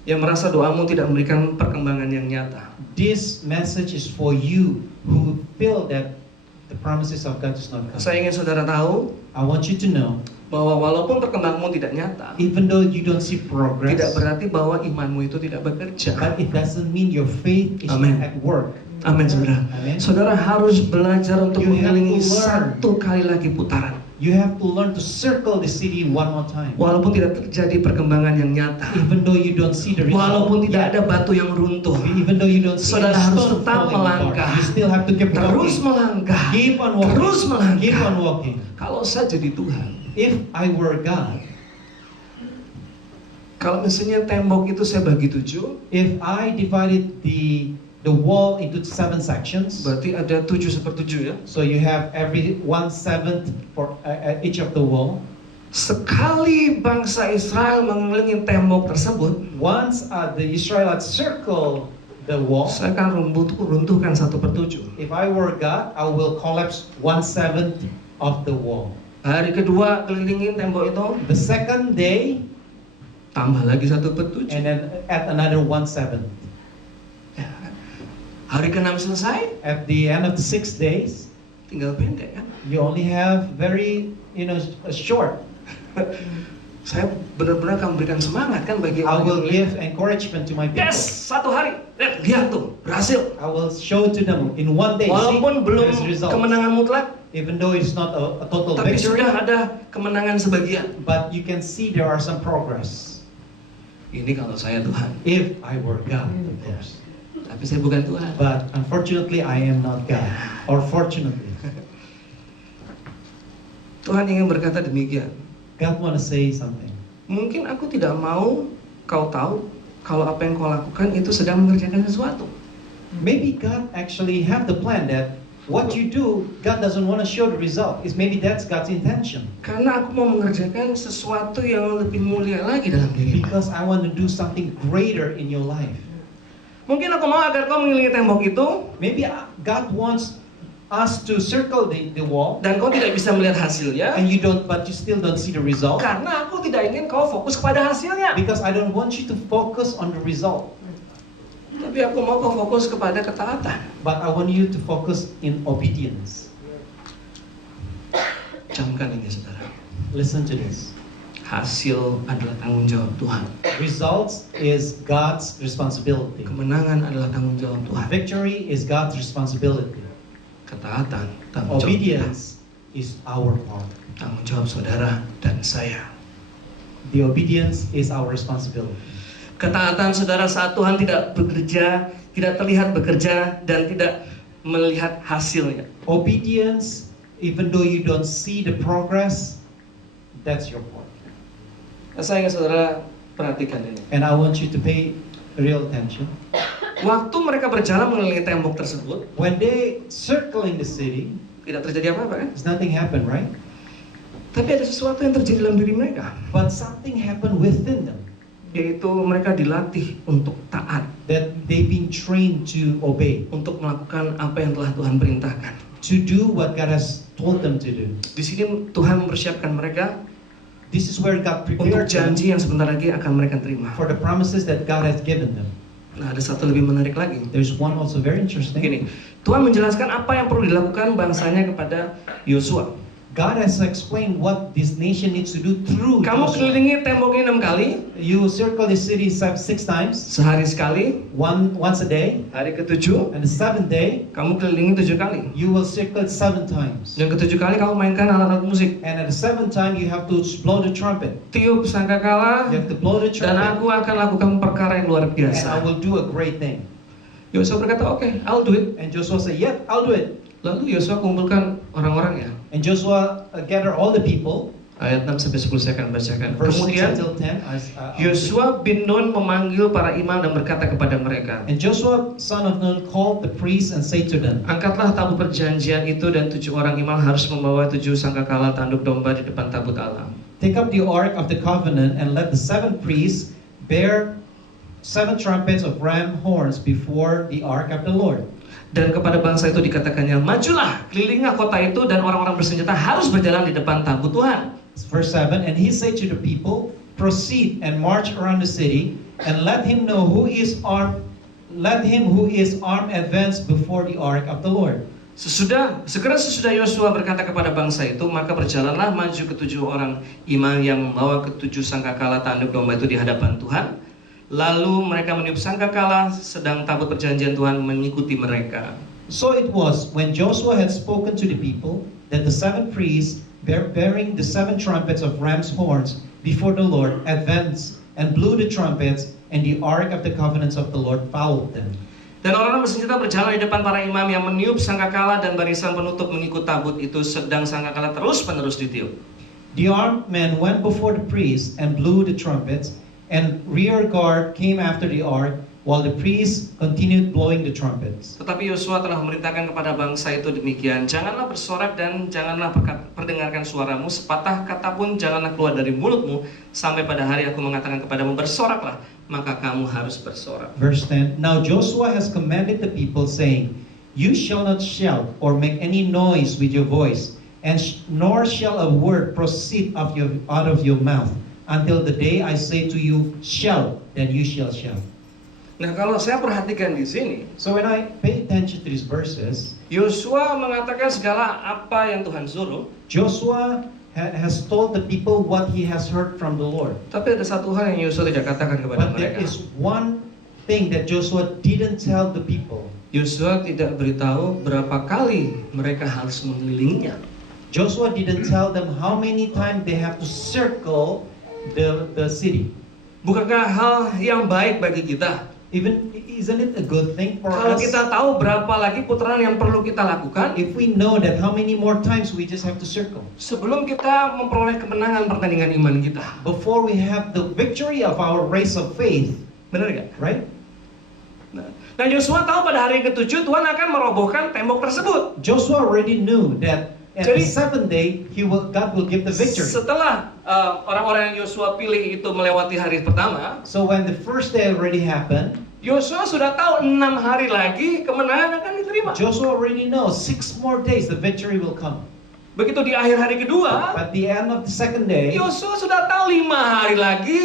yang merasa doamu tidak memberikan perkembangan yang nyata. This message is for you who feel that the promises of God is not coming. Saya ingin saudara tahu I want you to know, bahwa walaupun perkembanganmu tidak nyata, even though you don't see progress, tidak berarti bahwa imanmu itu tidak bekerja. but it doesn't mean your faith is Amen. not at work. Amin, saudara. Amen. Saudara harus belajar untuk You have mengelilingi to learn. satu kali lagi putaran. You have to learn to circle the city one more time. Walaupun tidak terjadi perkembangan yang nyata, Even though you don't see the result, walaupun tidak yet, ada batu yang runtuh, even though you don't see saudara the harus stone tetap falling apart, melangkah, you still have to keep terus walking. melangkah, Keep on walking. terus melangkah. Keep on walking. Kalau saya jadi Tuhan, If I were God, kalau misalnya tembok itu saya bagi 7, if I divided the wall into 7 sections, berarti ada 7/7 ya. so you have every 1/7 for each of the wall. Sekali bangsa Israel mengelilingi tembok tersebut, Once the Israelites circle the wall, saya akan runtuhkan 1/7. if I were God, I will collapse 1/7 of the wall. Hari kedua kelilingin tembok itu, The second day, tambah lagi 1/7. and then add another 1/7. Ya, hari ke-6 selesai, At the end of the 6 days, tinggal pendek kan. you only have very, short. Saya benar-benar akan memberikan semangat kan bagi I orang will yang give encouragement to my people. yes, 1 hari, lihat tuh, berhasil. I will show to them in one day. Walaupun see, belum there's results. kemenangan mutlak, Even though it's not a total tapi victory, sudah ada kemenangan sebagian. but you can see there are some progress. Ini kalau saya Tuhan. If I were God, of course. Tapi saya bukan Tuhan. But unfortunately, I am not God. Or fortunately, Tuhan ingin berkata demikian. God want to say something. Mungkin aku tidak mau kau tahu kalau apa yang kau lakukan itu sedang mengerjakan sesuatu. Maybe God actually have the plan that what you do, God doesn't want to show the result. Is maybe that's God's intention. Karena aku mau mengerjakan sesuatu yang lebih mulia lagi dalam dirimu. Because I want to do something greater in your life. Mungkin aku mau agar kau mengelilingi tembok itu Maybe God wants us to circle the wall, dan kau tidak bisa melihat hasilnya. and you still don't see the result. Karena aku tidak ingin kau fokus kepada hasilnya. Because I don't want you to focus on the result, Tapi aku mau kau fokus kepada ketaatan. but I want you to focus in obedience. Camkan ini saudara. Listen to this. Hasil adalah tanggung jawab Tuhan. Results is God's responsibility. Kemenangan adalah tanggung jawab Tuhan. Victory is God's responsibility. Ketaatan tanggung jawab kita. Obedience is our part. Tanggung jawab saudara dan saya. The obedience is our responsibility. Ketaatan saudara saat Tuhan tidak bekerja, tidak terlihat bekerja dan tidak melihat hasilnya. Obedience, even though you don't see the progress, that's your part. Saya ingin saudara perhatikan ini. And I want you to pay real attention. Waktu mereka berjalan mengelilingi tembok tersebut, When they circling the city, tidak terjadi apa-apa kan? there's nothing happen, right? Tapi ada sesuatu yang terjadi dalam diri mereka, But something happened within them, yaitu mereka dilatih untuk taat, that they've been trained to obey, untuk melakukan apa yang telah Tuhan perintahkan. to do what God has told them to do. Di sini Tuhan mempersiapkan mereka This is where God untuk prepared them janji yang sebentar lagi akan mereka terima. for the promises that God has given them. Nah, ada satu lebih menarik lagi. There's one also very interesting. Begini, Tuhan menjelaskan apa yang perlu dilakukan bangsanya kepada Yosua. God has explained what this nation needs to do through Kamu Joshua. kelilingi tembok ini 6 kali, You circle the city 6 times, sehari sekali. once a day, Hari ke-7, and the 7th day, kamu kelilingi 7 kali. you will circle it 7 times. Yang ke-7 kali kamu mainkan alat-alat musik. And at the 7th time, you have to blow the trumpet. Tiup sangkakala, You have to blow the dan trumpet, aku akan lakukan perkara yang luar and I biasa. will do a great thing. Yosua berkata, oke, I'll do it. And Joshua said, "Yep, I'll do it." Lalu Yosua kumpulkan orang-orangnya. And Joshua gathered all the people. Ayat 6-10 saya akan bacakan. Verse 6 Kemudian until 10. Yosua bin Nun memanggil para imam dan berkata kepada mereka, And Joshua, son of Nun, called the priests and said to them, angkatlah tabut perjanjian itu dan 7 orang imam harus membawa 7 sangkakala tanduk domba di depan tabut Allah. "Take up the ark of the covenant and let the 7 priests bear 7 trumpets of ram horns before the ark of the Lord." Dan kepada bangsa itu dikatakannya, majulah, kelilinglah kota itu dan orang-orang bersenjata harus berjalan di depan tabut Tuhan. Verse 7, and he said to the people, "Proceed and march around the city, and let him who is armed advance before the ark of the Lord." Segera sesudah Yosua berkata kepada bangsa itu, maka berjalanlah maju ke-7 orang imam yang membawa ke-7 sangkakala tanduk domba itu di hadapan Tuhan. Lalu mereka meniup sangkakala, sedang tabut perjanjian Tuhan mengikuti mereka. So it was when Joshua had spoken to the people that the 7 priests bearing the 7 trumpets of ram's horns before the Lord advanced and blew the trumpets, and the ark of the covenants of the Lord followed them. Dan orang-orang bersenjata berjalan di depan para imam yang meniup sangkakala, dan barisan penutup mengikut tabut itu sedang sangkakala terus-menerus ditiup. The armed men went before the priests and blew the trumpets, and rear guard came after the ark, while the priests continued blowing the trumpets. Tetapi Yosua telah memerintahkan kepada bangsa itu demikian, janganlah bersorak dan janganlah perdengarkan suaramu, sepatah kata pun janganlah keluar dari mulutmu, sampai pada hari aku mengatakan kepadamu bersoraklah, maka kamu harus bersorak. Verse 10, Now Joshua has commanded the people, saying, You shall not shout or make any noise with your voice, and nor shall a word proceed out of your mouth, until the day I say to you, shout, then you shall shout. Nah, kalau saya perhatikan di sini, So when I pay attention to these verses, Yosua mengatakan segala apa yang Tuhan suruh, Joshua has told the people what he has heard from the Lord. tapi ada satu hal yang Yosua tidak katakan kepada But there mereka. is one thing that Joshua didn't tell the people. Yosua tidak beritahu berapa kali mereka harus mengelilinginya. Joshua didn't tell them how many times they have to circle the city. Bukankah hal yang baik bagi kita Isn't it a good thing for Kalau us? kita tahu berapa lagi putaran yang perlu kita lakukan If we know that how many more times we just have to circle sebelum kita memperoleh kemenangan pertandingan iman kita. before we have the victory of our race of faith, Benar nggak? right? Nah, Yosua tahu pada hari ke-7 Tuhan akan merobohkan tembok tersebut. Joshua already knew that at the Jadi- 7th day God will give the victory. Setelah orang-orang yang Yosua pilih itu melewati hari pertama, So when the first day already happened, Yosua sudah tahu 6 hari lagi kemenangan akan diterima. Joshua already knows 6 more days the victory will come. Begitu di akhir hari kedua, At the end of the second day, Yosua sudah tahu 5 hari lagi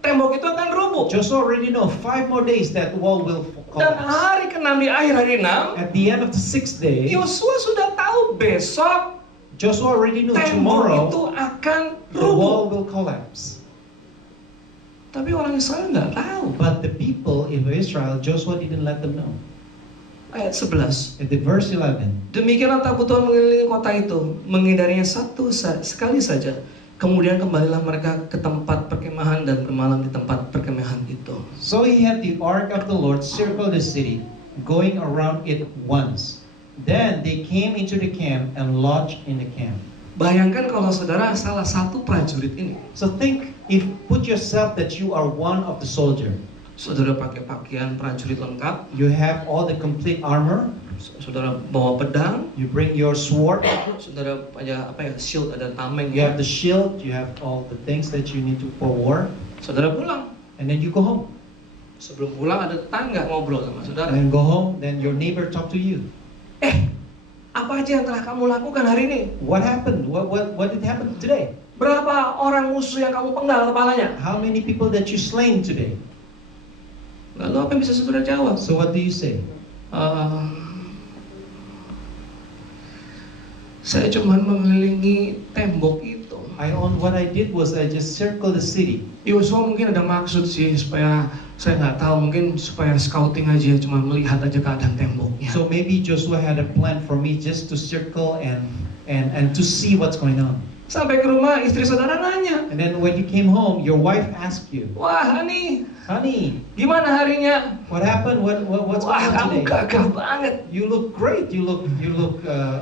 tembok itu akan rubuh. Joshua already know 5 more days that wall will Dan collapse. hari ke-6 di akhir hari 6, At the end of the 6th day, Yosua sudah tahu besok Joshua already knew tembok itu tomorrow akan the wall rubuh. will collapse. Tapi orang Israel nggak tahu. But the people in Israel, Joshua didn't let them know. Ayat 11. At the verse 11, Demikianlah tabut Tuhan mengelilingi kota itu, menghindarinya sekali saja. Kemudian kembalilah mereka ke tempat perkemahan dan bermalam di tempat perkemahan itu. so he had the ark of the Lord circle the city, going around it once. Then they came into the camp and lodged in the camp. Bayangkan kalau saudara salah satu prajurit ini. So put yourself that you are one of the soldier. Saudara pakai pakaian prajurit lengkap, You have all the complete armor. saudara bawa pedang, You bring your sword. saudara punya shield, ada tameng You ya. have the shield. You have all the things that you need to for war. Saudara pulang. And then you go home. Sebelum pulang ada tetangga ngobrol sama saudara. And then go home. Then your neighbor talk to you. Apa aja yang telah kamu lakukan hari ini? What happened? What did happen today? Berapa orang musuh yang kamu penggal kepalanya? How many people that you slain today? Lalu apa yang bisa saudara jawab? So what do you say? Saya cuma mengelilingi tembok itu. What I did was I just circled the city. Yosua mungkin ada maksud sih supaya saya nggak tahu, mungkin supaya scouting aja, cuma melihat aja keadaan temboknya. So maybe Joshua had a plan for me just to circle and to see what's going on. Sampai ke rumah istri saudara nanya, And then when you came home, your wife asked you, wah Hani, "Honey, gimana harinya? what happened? What's Wah going on kamu today? gagah banget. You look great. You look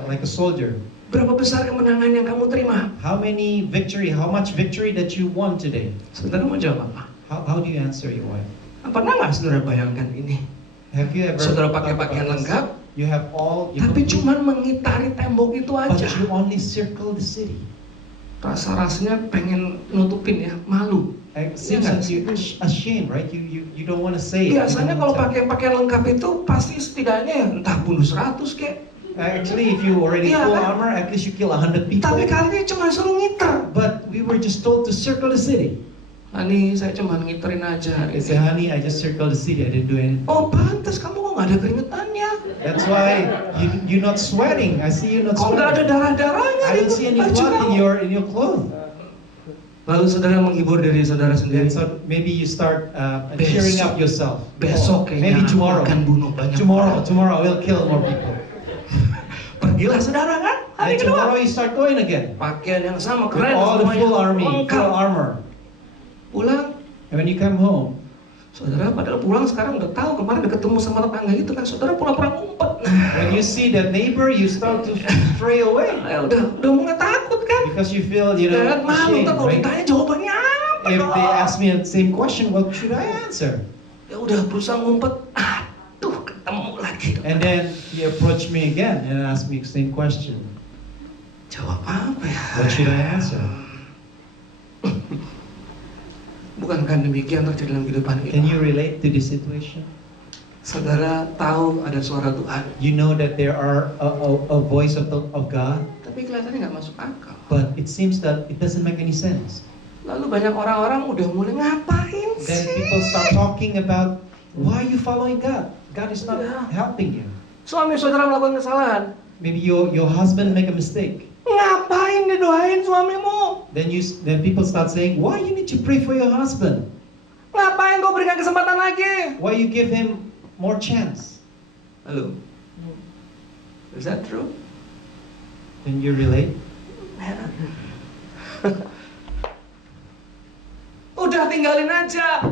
like a soldier. Berapa besar kemenangan yang kamu terima? How much victory that you won today?" Saudara mau jawab apa? How do you answer your wife? Pernah nggak saudara bayangkan ini? Have you ever? Saudara pakai thought pakaian about this? lengkap, You have all. tapi cuman mengitari tembok itu But aja. you only circle the city. Rasa-rasanya pengen nutupin ya, malu. It seems Iya that you're ashamed, right? You don't want to say it. Biasanya kalau pakai pakaian lengkap itu pasti setidaknya entah bunuh 100 kek. Actually, if you already Iya, full kan? armor, at least you kill 100 people. Tapi kali ini cuma suruh ngiter. But we were just told to circle the city. Hani, saya cuma ngiterin aja hari I ini. said, "Honey, I just circled the city. I didn't do anything." Oh pantas, kamu kok nggak ada keringetannya? That's why you're not sweating. I see you not Kok nggak ada sweating. darah-darahnya I di don't see any baju blood kamu? in your clothes. Lalu saudara menghibur diri saudara Then sendiri. so maybe you start Besok. cheering up yourself. Besok kayaknya Maybe aku tomorrow. akan bunuh banyak Tomorrow I will kill more people. Pergilah saudara kan? Hari And tomorrow kedua. you start going again Pakaian yang sama, with keren all the semuanya. full army, Lengkap. full armor. Pulang, And when you come home, saudara padahal pulang sekarang udah tahu kemarin udah ketemu sama tetangga itu kan, saudara pura-pura ngumpet. when you see that neighbor, you start to stray away Ya udah mulai takut kan? because you feel Dan malu, ashamed, ntar kalau right? ditanya jawabannya apa If dong? they ask me the same question, what should I answer? Ya udah berusaha ngumpet, aduh ketemu lagi. And then he approached me again and asked me the same question. Jawab apa ya? What should I answer? Bukankah demikian terjadi dalam kehidupan Can kita? you relate to this situation? Saudara tahu ada suara Tuhan, You know that there are a voice of God, tapi kelihatannya nggak masuk akal. but it seems that it doesn't make any sense. Lalu banyak orang-orang udah mulai ngapain Then sih? people start talking about, why are you following God? God is not Yeah. helping you. Suami saudara melakukan kesalahan, Maybe your husband make a mistake. ngapain didoain suamimu? Then people start saying, why you need to pray for your husband? Ngapain kau berikan kesempatan lagi? Why you give him more chance? Halo, is that true? Can you relate? Udah tinggalin aja.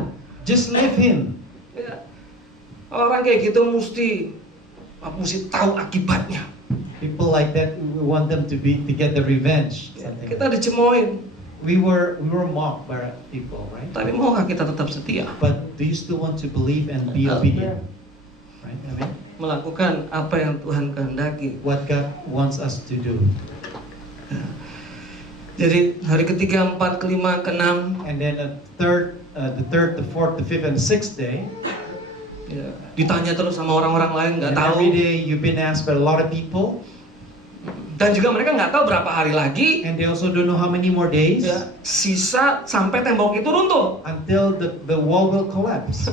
Just leave him. Ya. Orang kayak gitu mesti tahu akibatnya. People like that, we want them to get the revenge. Something like Kita that. dicemoin, We were mocked by people, right? tapi maukah kita tetap setia? But do you still want to believe and be obedient? Right? Amen. Melakukan apa yang Tuhan kehendaki. What God wants us to do. Jadi hari ketiga, empat, kelima, keenam, And then the third, the fourth, the fifth, and the sixth day. ya, ditanya terus sama orang-orang lain, nggak And tahu. every day you've been asked by a lot of people. Dan juga mereka nggak tahu berapa hari lagi. And they also don't know how many more days. Ya, sisa sampai tembok itu runtuh. Until the wall will collapse.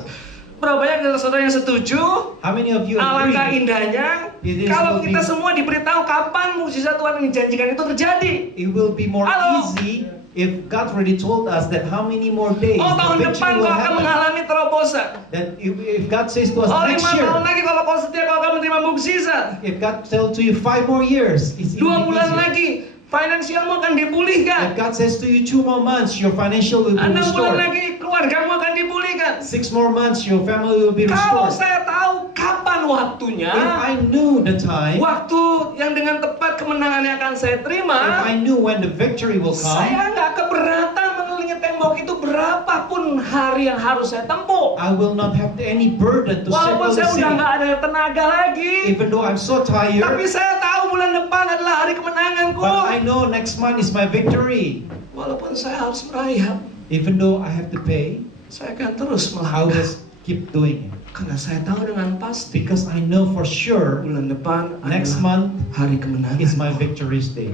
Berapa banyak dari saudara yang setuju? How many of you Alangkah agree? indahnya It is kalau will kita be- semua diberitahu kapan mukjizat Tuhan yang dijanjikan itu terjadi. It will be more Halo. easy if God already told us that how many more days Oh, tahun the depan victory kau will akan happen. mengalami terobosan. That if God says to us Oh, 5 next year, tahun lagi kalau kau setia kau akan menerima mukjizat. if God tells to you 5 more years, it's 2 even bulan easier. lagi finansialmu akan dipulihkan. If God says to you 2 more months, your financial will be 6 bulan restored. lagi keluargamu akan dipulihkan. 6 more months, your family will be Kalau restored. saya tahu kapan waktunya, If I knew the time, waktu yang dengan tepat kemenangannya akan saya if terima, I knew when the victory will come, saya nggak keberatan mengelilingi tembok itu berapapun hari yang harus saya tempuh. I will not have any burden to Walaupun circle the saya udah city. nggak ada tenaga lagi, Even though I'm so tired, tapi saya tahu bulan depan adalah hari kemenanganku. but I know next month is my victory. Walaupun saya harus merayap, Even though I have to pay, saya akan terus I melangkah. will keep doing it. Karena saya tahu dengan pasti Because I know for sure bulan depan next adalah month hari kemenangan. is my victory's day.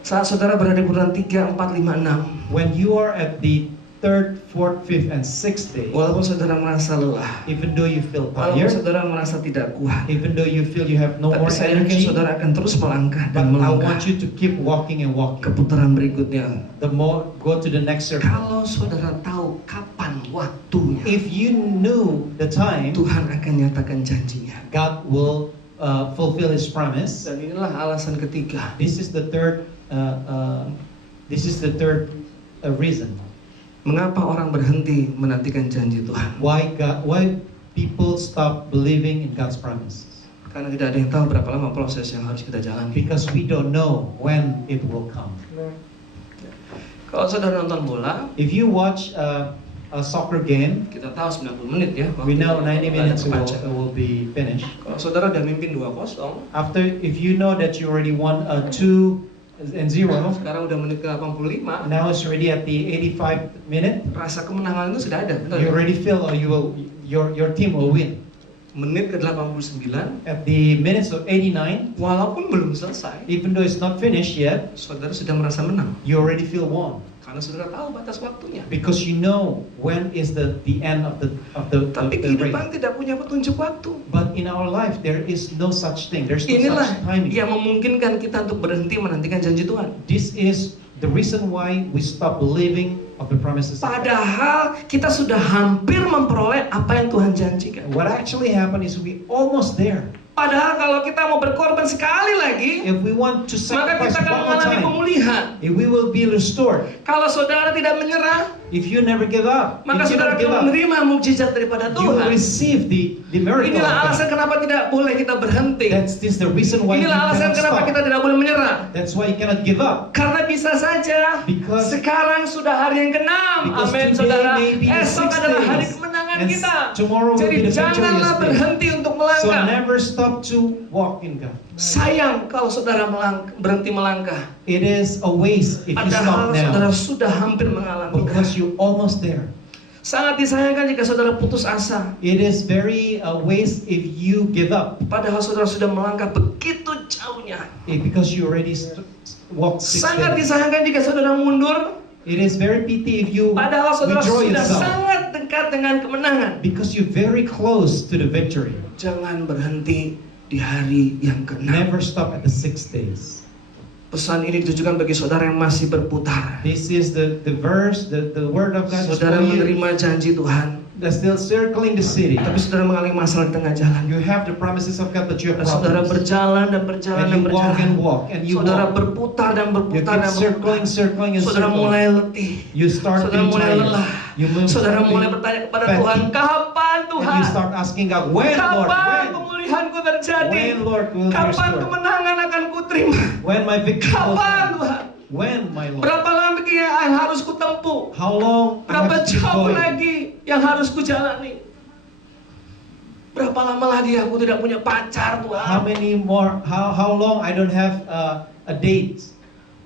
Saat saudara berada di bulan 3, 4, 5, 6, When you are at the 3rd, 4th, 5th, and 6th day, walaupun saudara merasa lelah, even though you feel walaupun tired, saudara merasa tidak kuat, even though you feel you have no tapi more saya yakin energy, saudara akan terus melangkah but dan I melangkah. want you to keep walking and walking. Keputaran berikutnya, The more go to the next circle. kalau saudara tahu kapan waktunya, If you knew the time, Tuhan akan nyatakan janjinya. God will fulfill His promise. Dan inilah alasan ketiga. This is the third. Reason Mengapa orang berhenti menantikan janji Tuhan? why people stop believing in God's promises. Karena tidak ada yang tahu berapa lama proses yang harus kita jalani. Because we don't know when it will come. Kalau saudara nonton bola, If you watch a soccer game, kita tahu 90 menit ya. we know 90 minutes terbaca. will be finished. Kalau saudara udah mimpin 2-0, After, if you know that you already won 2-0, sekarang udah menit ke 85, now it's already at the 85th minute. rasa kemenangan itu sudah ada. Betul? You already feel your team will win. Menit ke 89, At the minutes of 89, walaupun belum selesai, even though it's not finished yet, saudara sudah merasa menang. you already feel won. Karena saudara tahu batas waktunya. Because you know when is the end of the Tapi race. kehidupan tidak punya petunjuk waktu. But in our life there is no such thing. There's no Inilah such timing. yang memungkinkan kita untuk berhenti menantikan janji Tuhan. This is the reason why we stop believing of the promises of God. Padahal kita sudah hampir memperoleh apa yang Tuhan janjikan. What actually happened is we almost there. Padahal kalau kita mau berkorban sekali lagi, If we want to maka sacrifice kita akan one more mengalami time, pemulihan. if we will be restored. Kalau saudara tidak menyerah, If you never give up, maka if you saudara don't give akan up, menerima mukjizat daripada you will Tuhan. receive the miracle of Inilah God. alasan kenapa tidak boleh kita berhenti. This the reason why you Inilah alasan cannot kenapa stop. kita tidak boleh menyerah. That's why you cannot give up. Karena bisa saja Because- sekarang sudah hari yang ke-6. Because Amin today saudara. may be the Esok 6 adalah hari days. kemenangan And kita. tomorrow will Jadi be the janganlah victorious day. berhenti untuk So melangkah. never stop to walk in God. Sayang kalau saudara berhenti melangkah. It is a waste if you Padahal stop saudara now. sudah hampir mengalami. Because you're almost there. Sangat disayangkan jika saudara putus asa. It is very a waste if you give up. Padahal saudara sudah melangkah begitu jauhnya. Because you already walked 6 Sangat steps. disayangkan jika saudara mundur. It is very pity if you Padahal saudara withdraw sudah yourself. sangat dekat dengan kemenangan. Because you're very close to the victory. Jangan berhenti di hari yang ke-6. Never stop at the 6 days. Pesan ini ditujukan bagi saudara yang masih berputar. This is the verse, the word of God is for Saudara you. menerima janji Tuhan, They're still circling the city. tapi saudara mengalami masalah di tengah jalan. You have the promises of God, but you have Dan saudara problems. berjalan dan berjalan And dan you walk berjalan. and walk and you Saudara walk. berputar dan You berputar keep dan circling, berputar. circling and Saudara circling. mulai letih. You start Saudara being mulai tired. lelah. You move Saudara something mulai bertanya kepada fatigue. Tuhan, kapan And Tuhan? you start asking God, when Lord, Kapan when? pemulihanku terjadi? When Lord will you Kapan restore? kemenangan akan kuterima? When my victory will Kapan come? Tuhan? When my Lord? Berapa lama yang harus kutempuh? How long I Berapa have to keep jauh going? lagi yang harus kujalani? Berapa lama lagi aku tidak punya pacar Tuhan? How many more? How long I don't have a date?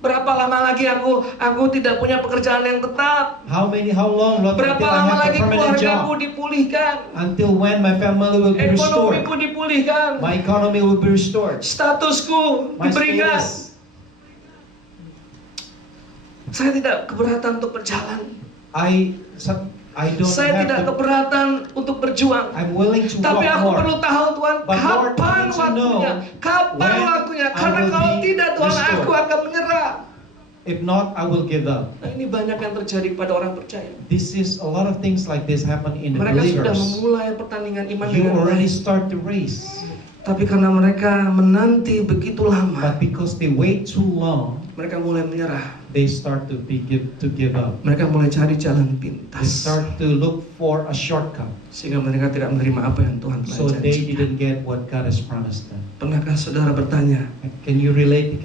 Berapa lama lagi aku tidak punya pekerjaan yang tetap? How long Lord Berapa until I lama have a lagi permanent keluargaku job? dipulihkan? Until when my family will be restored? Ekonomiku dipulihkan? My economy will be restored. Statusku My diberikan? status. Saya tidak keberatan untuk berjalan. I don't Saya have tidak to, keberatan untuk berjuang. I'm willing to Tapi walk aku more. perlu tahu Tuhan, But Lord, I kapan need to waktunya? know Kapan when waktunya? I Karena will kalau be tidak Tuhan, restored. aku akan menyerah. If not, I will give up. Nah, ini banyak yang terjadi kepada orang percaya. This is a lot of things like this happen in the Mereka sudah believers. memulai pertandingan iman You dengan already baik. start the race, Tapi karena mereka menanti begitu lama, but because they wait too long, mereka mulai menyerah. they start to give up. Mereka mulai cari jalan They pintas. start to look for a shortcut, Sehingga mereka tidak menerima apa yang Tuhan telah so they janjikan. didn't get what God has promised them. Pernahkah saudara bertanya, Can you relate?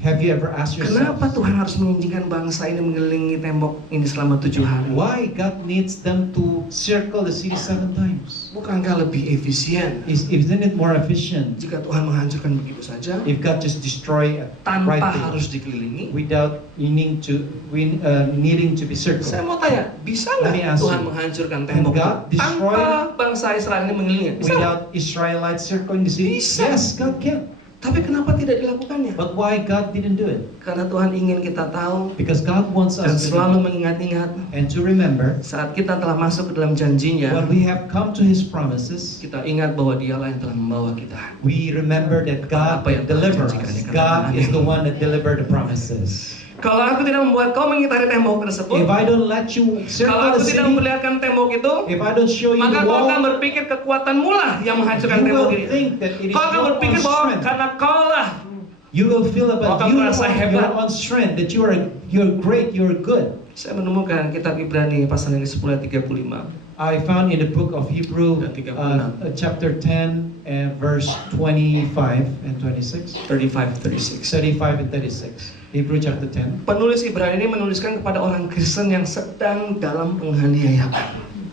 Have you ever asked yourself, kenapa Tuhan harus mengizinkan bangsa ini mengelilingi tembok ini selama 7 hari? why God needs them to circle the city 7 times? Bukankah lebih efisien Isn't it more efficient jika Tuhan menghancurkan begitu saja if God just destroy it tanpa right there, harus dikelilingi? without needing to be circled? Saya mau tanya, bisa Let me nggak ask Tuhan you, menghancurkan can tembok God itu destroy tanpa bangsa Israel ini mengelilingi? Bisa nggak? Without Israelites circling the city? Bisa. Yes, God can. Tapi kenapa tidak dilakukannya? But why God didn't do it? Karena Tuhan ingin kita tahu Because God wants dan us to selalu know mengingat-ingat and to remember saat kita telah masuk ke dalam janjinya, when we have come to His promises, kita ingat bahwa Dialah yang telah membawa kita. we remember that God Apa yang Tuhan delivers. janjikan di kanan God is tangannya. the one that delivered the promises. Kalau aku tidak membuat kau mengitari tembok tersebut, If I don't let you kalau circle aku the tidak city, memperlihatkan tembok itu, if I don't show you maka the kau akan wall, berpikir kekuatanmu lah yang menghancurkan you tembok will ini. think that it is Kau akan your own berpikir bahwa strength. karena kau lah You will feel Kau about akan you merasa your hebat. own strength that you're great, you're good. Saya menemukan kitab Ibrani pasal yang ke-10 ayat 35. I found in the book of Hebrew, Dan 36. chapter 10 and verse 25 and 26. 35-36. 35 and 36. Hebrew chapter 10. Penulis Ibrani ini menuliskan kepada orang Kristen yang sedang dalam penganiayaan.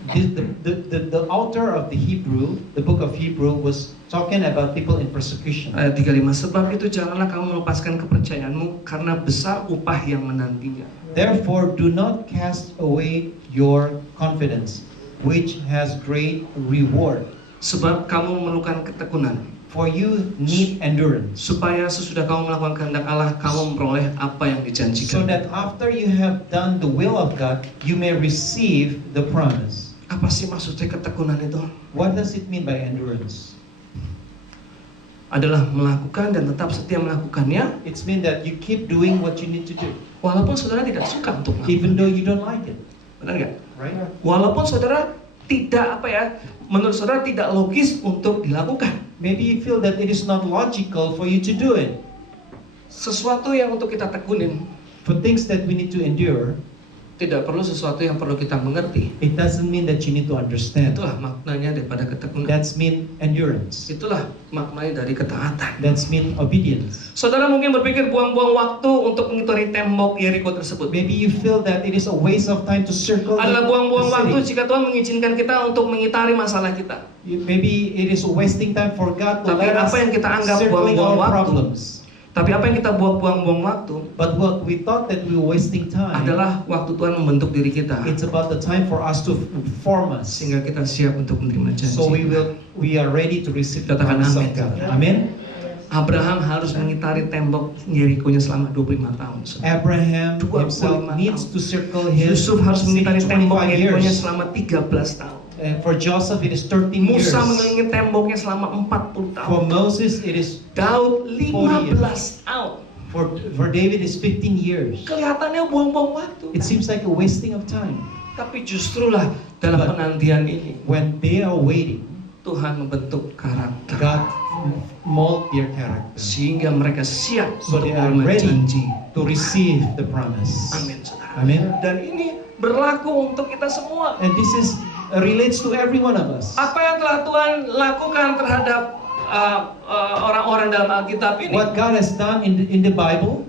The author of the Hebrew, the book of Hebrew, was talking about people in persecution. Ayat 35. Sebab itu janganlah kamu melepaskan kepercayaanmu karena besar upah yang menantinya. Therefore, do not cast away your confidence, which has great reward. Sebab kamu memerlukan ketekunan, For you need endurance, supaya sesudah kamu melakukan kehendak Allah, kamu memperoleh apa yang so dijanjikan. that after you have done the will of God, you may receive the promise. Apa sih maksudnya ketekunan itu? What does it mean by endurance? Adalah melakukan dan tetap setia melakukannya, It's mean that you keep doing what you need to do, walaupun saudara tidak suka untuk melakukan. even though you don't like it, Benar nggak? right? Walaupun saudara tidak menurut saudara tidak logis untuk dilakukan. Maybe you feel that it is not logical for you to do it. Sesuatu yang untuk kita tekunin, For things that we need to endure, tidak perlu sesuatu yang perlu kita mengerti. it doesn't mean that you need to understand. Itulah maknanya daripada ketekunan. That's mean endurance. Itulah maknanya dari ketaatan. That's mean obedience. Saudara mungkin berpikir buang-buang waktu untuk mengitari tembok Yeriko tersebut. Maybe you feel that it is a waste of time to circle Adalah buang-buang the waktu city. jika Tuhan mengizinkan kita untuk mengitari masalah kita. Maybe it is wasting time for God to Tapi let us apa yang kita anggap circling buang-buang our waktu, problems. Tapi apa yang kita buang-buang waktu But what we thought that we were wasting time, adalah waktu Tuhan membentuk diri kita it's about the time for us to form us, sehingga kita siap untuk menerima janji. so we are ready to receive the Katakan promise of amin. God. Amen. Abraham harus mengitari tembok Yeriko-nya selama 25 tahun. Abraham 25 himself needs to circle his Yusuf harus city mengitari tembok 25 Yeriko-nya years. selama 13 tahun. And for Joseph it is 13 years. Musa mengelilingi temboknya selama 40 tahun. For Moses it is Daud 40 15 tahun. for David is 15 years. Kelihatannya buang-buang waktu. It seems like a wasting of time. Tapi justrulah dalam But- penantian ini When they are waiting, Tuhan membentuk karakter God mold their character, sehingga mereka siap so untuk they are menerima ready janji. to receive the promise. Amin, saudara. Amin. Dan ini berlaku untuk kita semua. And this is relates to every one of us. Apa yang telah Tuhan lakukan terhadap orang-orang dalam Alkitab ini What God has done in the Bible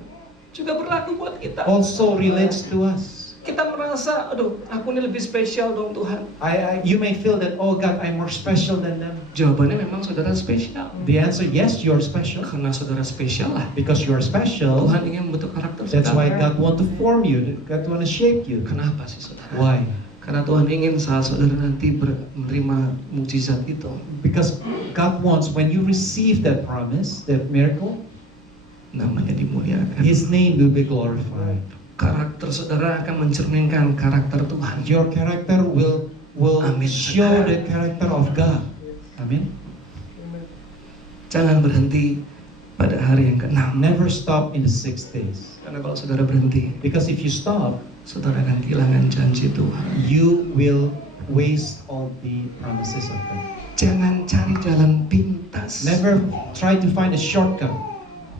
juga berlaku buat kita. also relates to us. Kita merasa, aduh, aku ini lebih spesial dong Tuhan. You may feel that, oh God, I'm more special than them. Jawabannya memang saudara spesial. The answer, yes, you're special. Karena saudara spesial lah. Because you're special, Tuhan ingin membentuk karakter that's why saudara. God want to form you. God want to shape you. Kenapa sih saudara? Why? Karena Tuhan ingin saat saudara nanti menerima mukjizat itu, Because God wants, when you receive that promise, that miracle, namanya dimuliakan. His name will be glorified. Karakter saudara akan mencerminkan karakter Tuhan. Your character will Amin. show the character of God. Amen. Jangan berhenti pada hari yang ke-6. Never stop in the 6 days. Karena kalau saudara berhenti, Because if you stop, saudara akan kehilangan janji Tuhan. you will waste all the promises of God. Jangan cari jalan pintas. Never try to find a shortcut.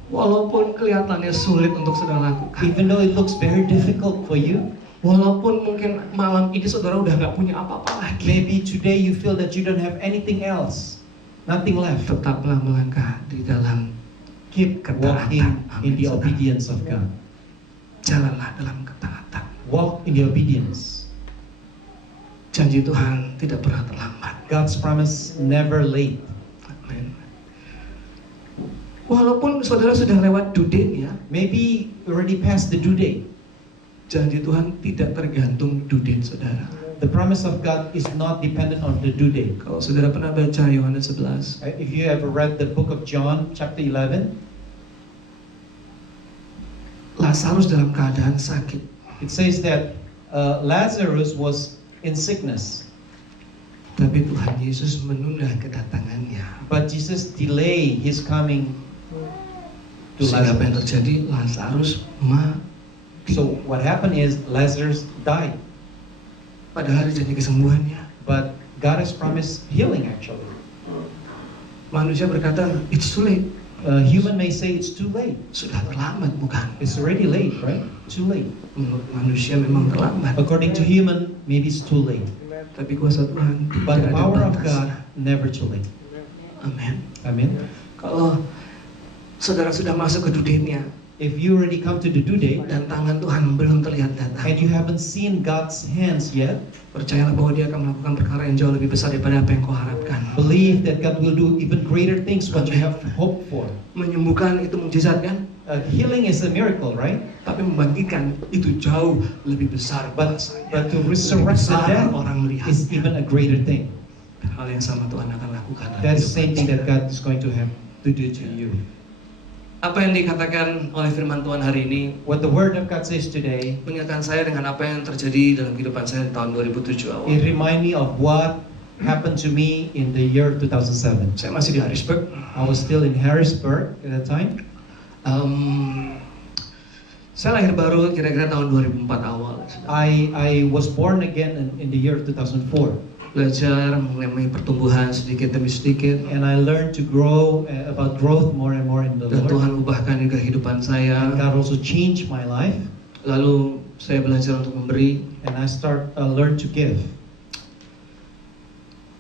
Walaupun kelihatannya sulit untuk saudara lakukan. Even though it looks very difficult for you, Walaupun mungkin malam ini saudara udah nggak punya apa-apa lagi. maybe today you feel that you don't have anything else, nothing left. Tetaplah melangkah di dalam Keep walking in the obedience of God. Jalanlah dalam ketaatan. Walk in the obedience. Janji Tuhan tidak pernah terlambat. God's promise never late. Amin. Walaupun saudara sudah lewat due date ya, Maybe already past the due date. janji Tuhan tidak tergantung due date saudara. The promise of God is not dependent on the due date. Kalau saudara pernah baca Yohanes 11, If you ever read the book of John, chapter 11, Lazarus dalam keadaan sakit. it says that Lazarus was in sickness, Tapi Tuhan Yesus menunda kedatangannya. but Jesus delayed his coming to Sehingga apa yang Lazarus. terjadi? Lazarus mati. So what happened is Lazarus died, Padahal janji kesembuhannya. but God has promised healing actually. Manusia berkata, it's too late. Human may say it's too late. Sudah terlambat, bukan? It's already late, right? Too late. Menurut manusia memang terlambat. According to human, maybe it's too late. Tapi kuasa Tuhan But tidak the ada power of batas. God, never too late. Amin. Amen. Kalau saudara sudah masuk ke due date-nya If you already come to the due date dan tangan Tuhan belum terlihat datang, and you haven't seen God's hands yet, percayalah bahwa Dia akan melakukan perkara yang jauh lebih besar daripada apa yang kau harapkan. believe that God will do even greater things what you have hoped for. Menyembuhkan itu mukjizat kan? Healing is a miracle, right? Tapi membangkitkan itu jauh lebih besar But kuasanya. to Lebih resurrect the besar dead orang melihat. is even a greater thing. Hal yang sama Tuhan akan lakukan. dalam That's the hidup same thing manusia. that God is going to have to do to you. Apa yang dikatakan oleh firman Tuhan hari ini What the Word of God says today, mengingatkan saya dengan apa yang terjadi dalam kehidupan saya di tahun 2007 awal. it remind me of what happened to me in the year 2007. Saya masih di Harrisburg. I was still in Harrisburg at that time. Saya lahir baru kira-kira tahun 2004 awal. I was born again in the year 2004, Belajar mengenai pertumbuhan sedikit demi sedikit. and I learned to grow about growth more and more in the Dan Lord. Tuhan ubahkan juga kehidupan saya. And God also changed my life, Lalu saya belajar untuk memberi. and I learned to give.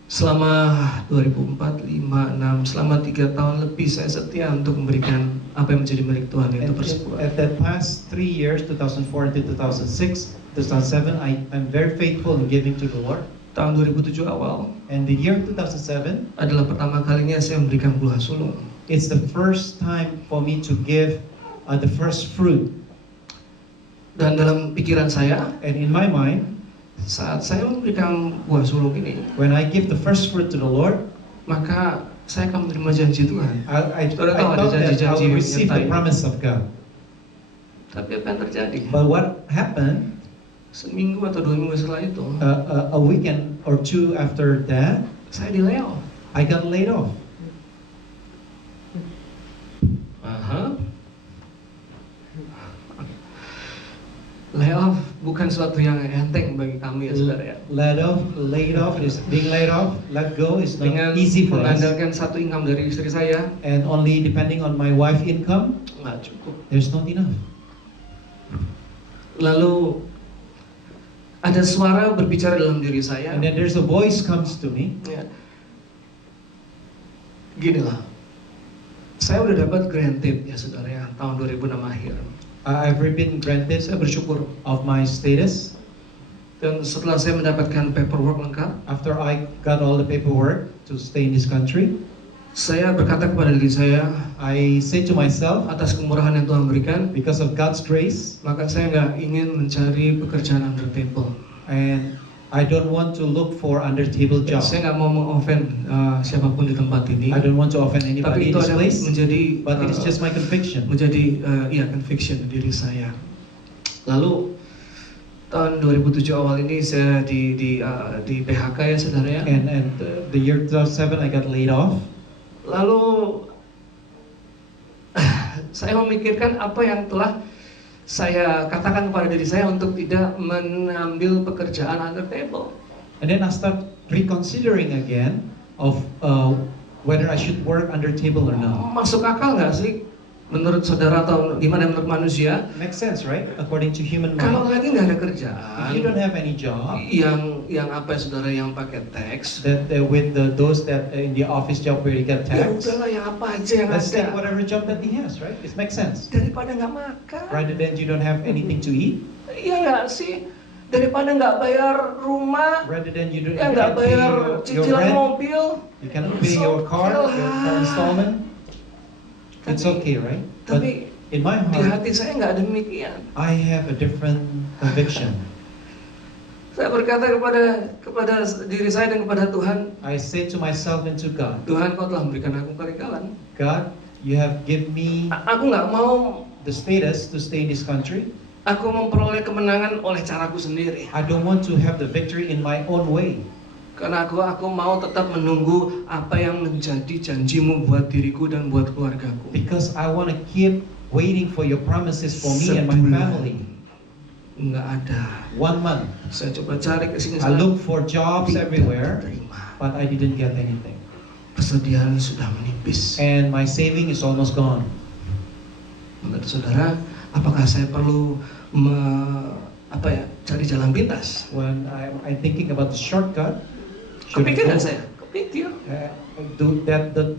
Selama 2004, 5, 6, selama 3 tahun lebih saya setia untuk memberikan apa yang menjadi milik Tuhan, yaitu persekutuan. At that past 3 years, 2004 to 2006, 2007, I'm very faithful in giving to the Lord. Tahun 2007 awal And the year 2007, adalah pertama kalinya saya memberikan buah sulung. it's the first time for me to give the first fruit. Dan dalam pikiran saya, And in my mind, saat saya memberikan buah sulung ini, when I give the first fruit to the Lord, maka saya akan menerima janji Tuhan. I Saudara tahu ada thought that I janji-janji will receive the menyertai. promise of God. Tapi apa yang terjadi? But what happened, Seminggu atau 2 minggu setelah itu, a weekend or two after that, saya di layoff. I got laid off. Layoff bukan suatu yang enteng bagi kami ya saudara ya. Laid off is being laid off. Let go is Dengan not easy for us. mengandalkan satu income dari istri saya, And only depending on my wife income, nggak cukup. there's not enough. Lalu ada suara berbicara dalam diri saya. And then there's a voice comes to me. Ya. Gini lah, saya udah dapat granted ya saudara ya, tahun 2006 akhir. I've been granted Saya bersyukur. of my status. Dan setelah saya mendapatkan paperwork lengkap, After I got all the paperwork to stay in this country, saya berkata kepada diri saya, I say to myself, atas kemurahan yang Tuhan berikan, because of God's grace, maka saya nggak ingin mencari pekerjaan under table. and I don't want to look for under table job. Saya nggak mau mengoffend siapapun di tempat ini. I don't want to offend Tapi anybody in itu this ada place, menjadi but it is just my conviction. menjadi conviction di diri saya. Lalu tahun 2007 awal ini saya di PHK ya saudara ya. And the year 2007, I got laid off. Lalu saya memikirkan apa yang telah saya katakan kepada diri saya untuk tidak mengambil pekerjaan under table. And then I start reconsidering again of whether I should work under table or not. Masuk akal nggak sih menurut saudara atau gimana menurut manusia? Makes sense, right? According to human Kalau mind. lagi nggak ada If kerjaan, you don't have any job, yang apa ya saudara yang pakai teks, that with those that in the office job where you get ya tax, udahlah yang apa aja yang let's take ada. whatever job that he has, right? It makes sense. Daripada nggak makan, Rather than you don't have anything to eat, iya nggak sih? Daripada nggak bayar rumah, rather than you don't ya you nggak can't pay bayar your cicilan rent, mobil, you cannot pay It's your car okay lah. installment. It's Tapi- okay, right? But tapi in my di heart, hati saya nggak demikian. I have a different conviction. Saya berkata kepada diri saya dan kepada Tuhan, I say to myself and to God, Tuhan Kau telah memberikan aku keringanan. God, you have given me Aku nggak mau the status to stay in this country. aku memperoleh kemenangan oleh caraku sendiri. I don't want to have the victory in my own way. Karena aku mau tetap menunggu apa yang menjadi janjimu buat diriku dan buat keluargaku. Because I want to keep waiting for your promises for me and my Sebulan. family. Nggak ada. 1 month. Saya coba cari ke sini I sana. look for jobs Tidak everywhere, terima. but I didn't get anything. Persediaan sudah menipis. And my saving is almost gone. Menurut saudara, apakah saya perlu cari jalan pintas? When I'm thinking about the shortcut, should I Kepikiran go? saya, kepikir.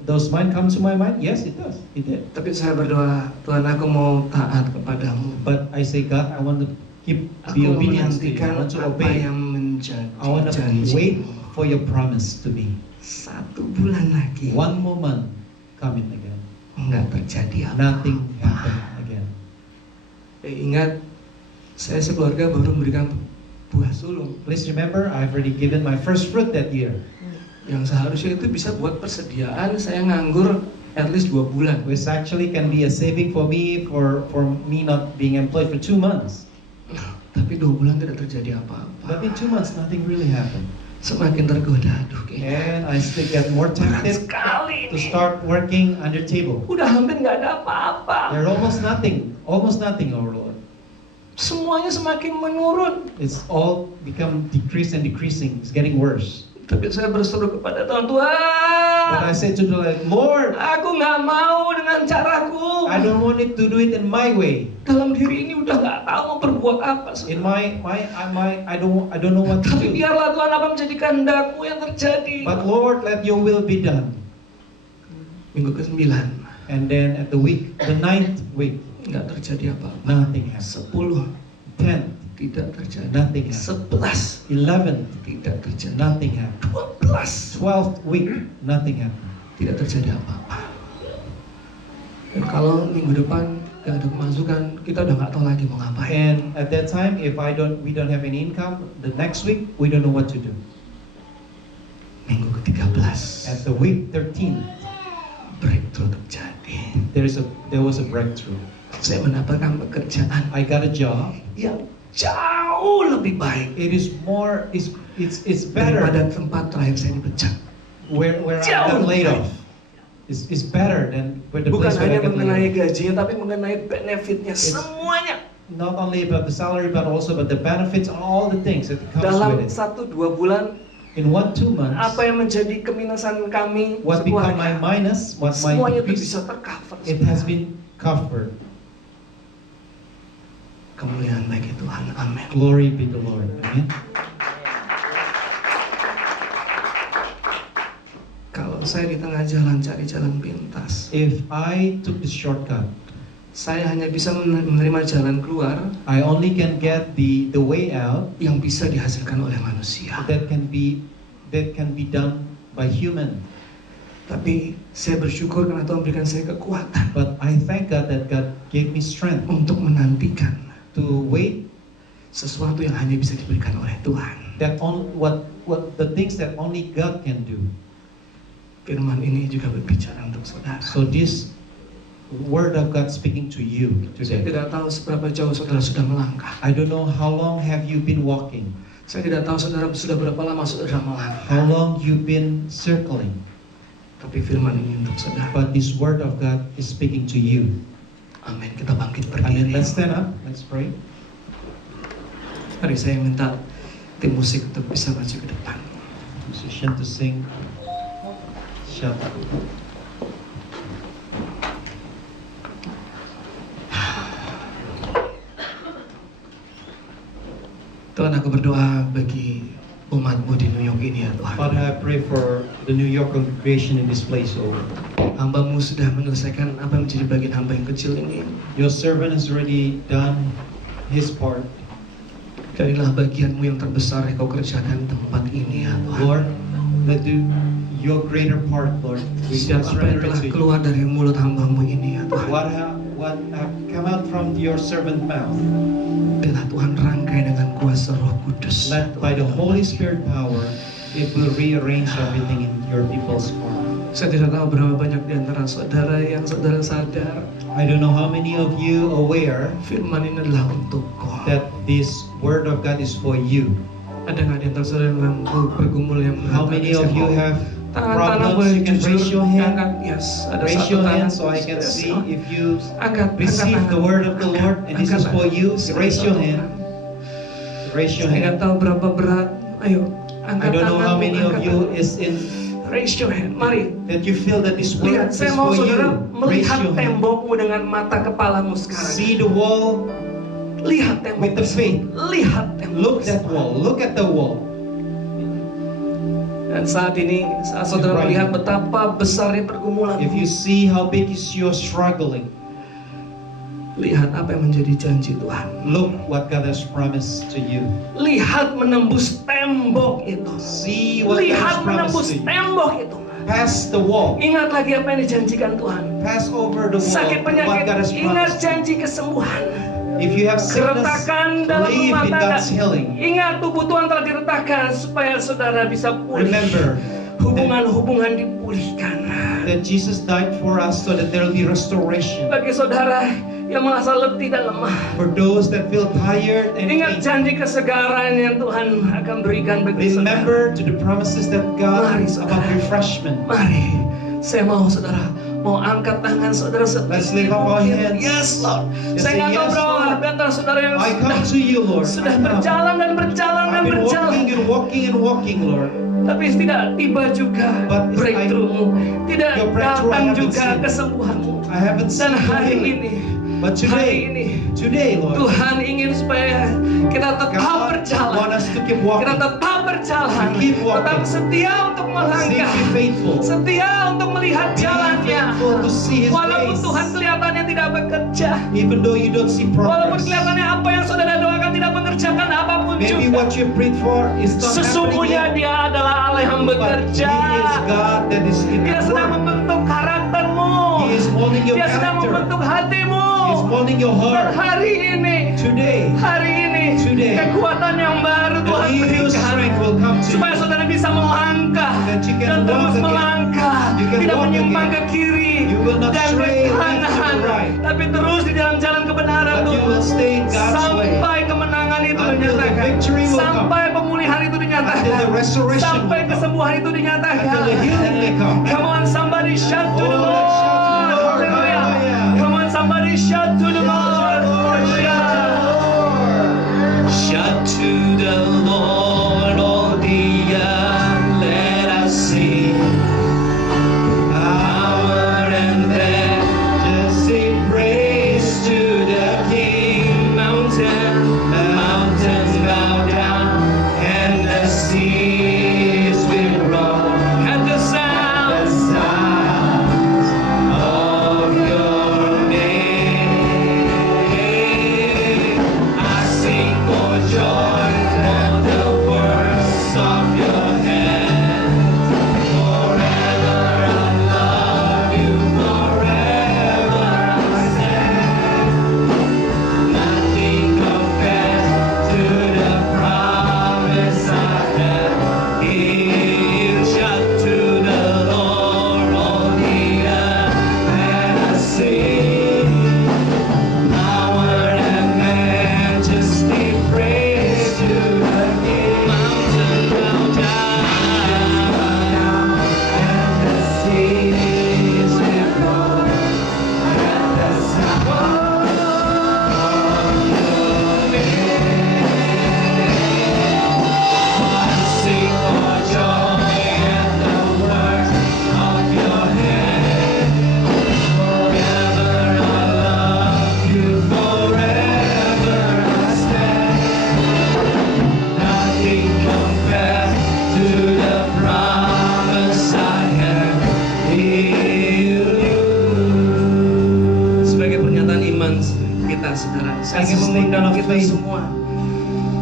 Those mind come to my mind? Yes, it does. It did. Tapi saya berdoa, Tuhan aku mau taat kepadamu. But I say, God, I want to be Aku obedient to you. I menantikan want to apa obey. yang menjadi I want to janji. wait for your promise to me. 1 bulan lagi. 1 more month coming again. Nggak terjadi apa. Nothing happened again. Ingat, saya sekeluarga baru memberikan buah sulung Please remember, I've already given my first fruit that year, yang seharusnya itu bisa buat persediaan saya nganggur at least 2 bulan. which actually can be a saving for me not being employed for 2 months. Tapi 2 bulan tidak terjadi apa-apa. But in 2 months, nothing really happened. Semakin tergoda, aduh kayaknya And I still get more berat tempted sekali to nih. start working under table. Udah hampir nggak ada apa-apa. There's almost nothing, our Lord. Semuanya semakin menurun. It's all become decrease and decreasing. It's getting worse. Tapi saya berseru kepada Tuhan, But I Tuhan, said to the Lord, aku nggak mau dengan caraku. I don't want it to do it in my way. Dalam diri ini udah nggak tahu mau berbuat apa. In I don't know what to Tapi do. biarlah Tuhan apa menjadi kehendakmu yang terjadi. But Lord, let your will be done. Minggu ke-9 And then at the 9th week, nggak terjadi apa-apa. nothing happened. 10 10th, tidak terjadi. nothing happened. 11 11th, tidak terjadi. nothing happened. 12 12th week, nothing happened. tidak terjadi apa-apa. Dan kalau minggu depan nggak ada pemasukan, kita udah nggak tahu lagi mau ngapain. And at that time, if we don't have any income, the next week we don't know what to do. Minggu ke-13 At the week 13th, breakthrough terjadi. there was a breakthrough. Saya mendapatkan pekerjaan I got a job. yang jauh lebih baik It is more, it's better daripada tempat terakhir saya dipecat. where I Jauh got laid lebih off. It's better than where the Bukan place where I hanya got mengenai laid off. gajinya, tapi mengenai benefitnya semuanya. Not only about the salary, but also about the benefits and all the things that comes Dalam with it. 1-2 bulan, In 1-2 months, apa yang menjadi keminusan kami what become my sekeluarga, minus, what my semuanya itu decrease, bisa tercover. it has been covered. Kemuliaan bagi Tuhan. Amin. Glory be the Lord. Amen. Kalau saya di tengah jalan cari jalan pintas, If I took the shortcut, saya hanya bisa menerima jalan keluar I only can get the way out yang bisa dihasilkan oleh manusia. that can be done by human. Tapi saya bersyukur karena Tuhan berikan saya kekuatan But I thank God that God gave me strength untuk menantikan to wait sesuatu yang hanya bisa diberikan oleh Tuhan. that on what the things that only God can do. Firman ini juga berbicara untuk saudara. So this word of God speaking to you Saya today. tidak tahu seberapa jauh saudara sudah melangkah. I don't know how long have you been walking, Saya tidak tahu saudara sudah berapa lama saudara melangkah. how long you've been circling, Tapi firman ini untuk saudara. but this word of God is speaking to you. Amin. Kita bangkit Amen. berdiri. Let's stand up. Let's pray. Mari saya minta tim musik untuk bisa maju ke depan. Musician to sing. Shout out. Tuhan, aku berdoa bagi umatmu di New York ini ya Tuhan. Father, I pray for the New York congregation in this place, oh Lord. Hamba-Mu sudah menyelesaikan apa yang menjadi bagian hamba yang kecil ini. Your servant has already done his part. Inilah bagian-Mu yang terbesar yang Kau kerjakan di tempat ini ya Tuhan. Lord, let do your greater part, Lord. We Setiap apa yang surrender telah it to you. keluar dari mulut hamba-Mu ini ya Tuhan, What have come out from your servant mouth, biarlah Tuhan rangkai dengan kuasa Roh Kudus. let by the Holy Spirit power, it will rearrange everything in your people's heart. Saya tidak tahu berapa banyak di antara saudara yang saudara sadar I don't know how many of you aware firman ini adalah untuk kau. that this word of God is for you. Ada nggak di antara saudara yang bergumul yang How many of you have tangan problems? You can raise your hand. Angkat, yes. Ada Raise satu your tangan. hand so I can Yes. see if you Angkat, receive angkat the tangan. word of the Lord and this is Angkat for you. tangan. Raise your Satu hand. tangan. Raise your Saya nggak hand. tahu berapa berat. Ayo, angkat I don't know how tanganmu, many of angkat you tangan. is in Raise your hand. Mari. that you feel that this word Lihat, is saya mau for saudara you. Raise melihat your hand. tembokmu dengan mata kepalamu sekarang. See the wall Lihat tembok. with the faith. Lihat tembok. Look that wall. Look at the wall. Dan saat ini, saat saudara Right. melihat betapa besarnya pergumulan, If you see how big is your struggling, lihat apa yang menjadi janji Tuhan. look what God has promised to you. Lihat menembus tembok itu. See what God has Lihat promised menembus to you. tembok itu. Pass the wall. Ingat lagi apa yang dijanjikan Tuhan. Pass over the wall. Sakit What God penyakit, has ingat promised. janji kesembuhan. If you have sickness, Keretakan dalam believe rumah in tangga. God's healing. Ingat tubuh Tuhan telah diretakkan supaya saudara bisa pulih. Remember Hubungan-hubungan dipulihkan. that Jesus died for us so that there will be restoration. Bagi saudara yang merasa letih dan lemah, For those that feel tired and ingat faint, janji kesegaran yang Tuhan akan berikan bagi saudara. remember to the promises that God Mari, is about saudara. refreshment. Mari, saya mau saudara mau angkat tangan saudara Let's setinggi lift up our mungkin. hands. Yes, Lord. Just Saya say, nggak tahu "Yes, berapa Lord. di antara saudara yang I come to you, Lord. sudah I come. berjalan dan berjalan dan I've been berjalan, walking and walking and walking, Lord. tapi tidak tiba juga But breakthrough-mu, tidak your breakthrough I datang haven't juga seen. kesembuhanmu. I haven't Dan seen the hari healing. ini, But hari today, Lord, Tuhan ingin supaya kita tetap God want berjalan. us to keep Kita walking, tetap berjalan, To keep walking. tetap setia untuk stay melangkah, be faithful, setia untuk melihat be jalannya. faithful to see His Walaupun face. Tuhan kelihatannya tidak bekerja, Even though you don't see walaupun progress, kelihatannya apa yang saudara doakan tidak mengerjakan apapun maybe juga, what you prayed for is not happening sesungguhnya yet. Dia adalah Allah yang But He bekerja. is God that is in Dia the sedang work. membentuk karaktermu. He is molding your Dia sedang character. membentuk hatimu. He is molding your Dan heart. hari ini, Today, Today, kekuatan yang baru the Tuhan new berikan strength will come to supaya you. saudara bisa melangkah That you can dan terus walk again. melangkah, You can tidak walk menyimpang again. ke kiri You will not dan ke stray left to kanan, the right. tapi terus di dalam jalan kebenaran But you Tuhan will stay in God's way. sampai kemenangan itu Until the dinyatakan, victory will come. sampai pemulihan itu dinyatakan, Until the restoration sampai will come. kesembuhan itu dinyatakan. Until the healing may come. Come on, somebody shout to the Oh, Lord. let's shout to the Lord. Hallelujah. Hallelujah. Come on, somebody shout to the Lord. Shout to the Lord, all the earth, let us sing. Power and majesty, praise to the King. Mountains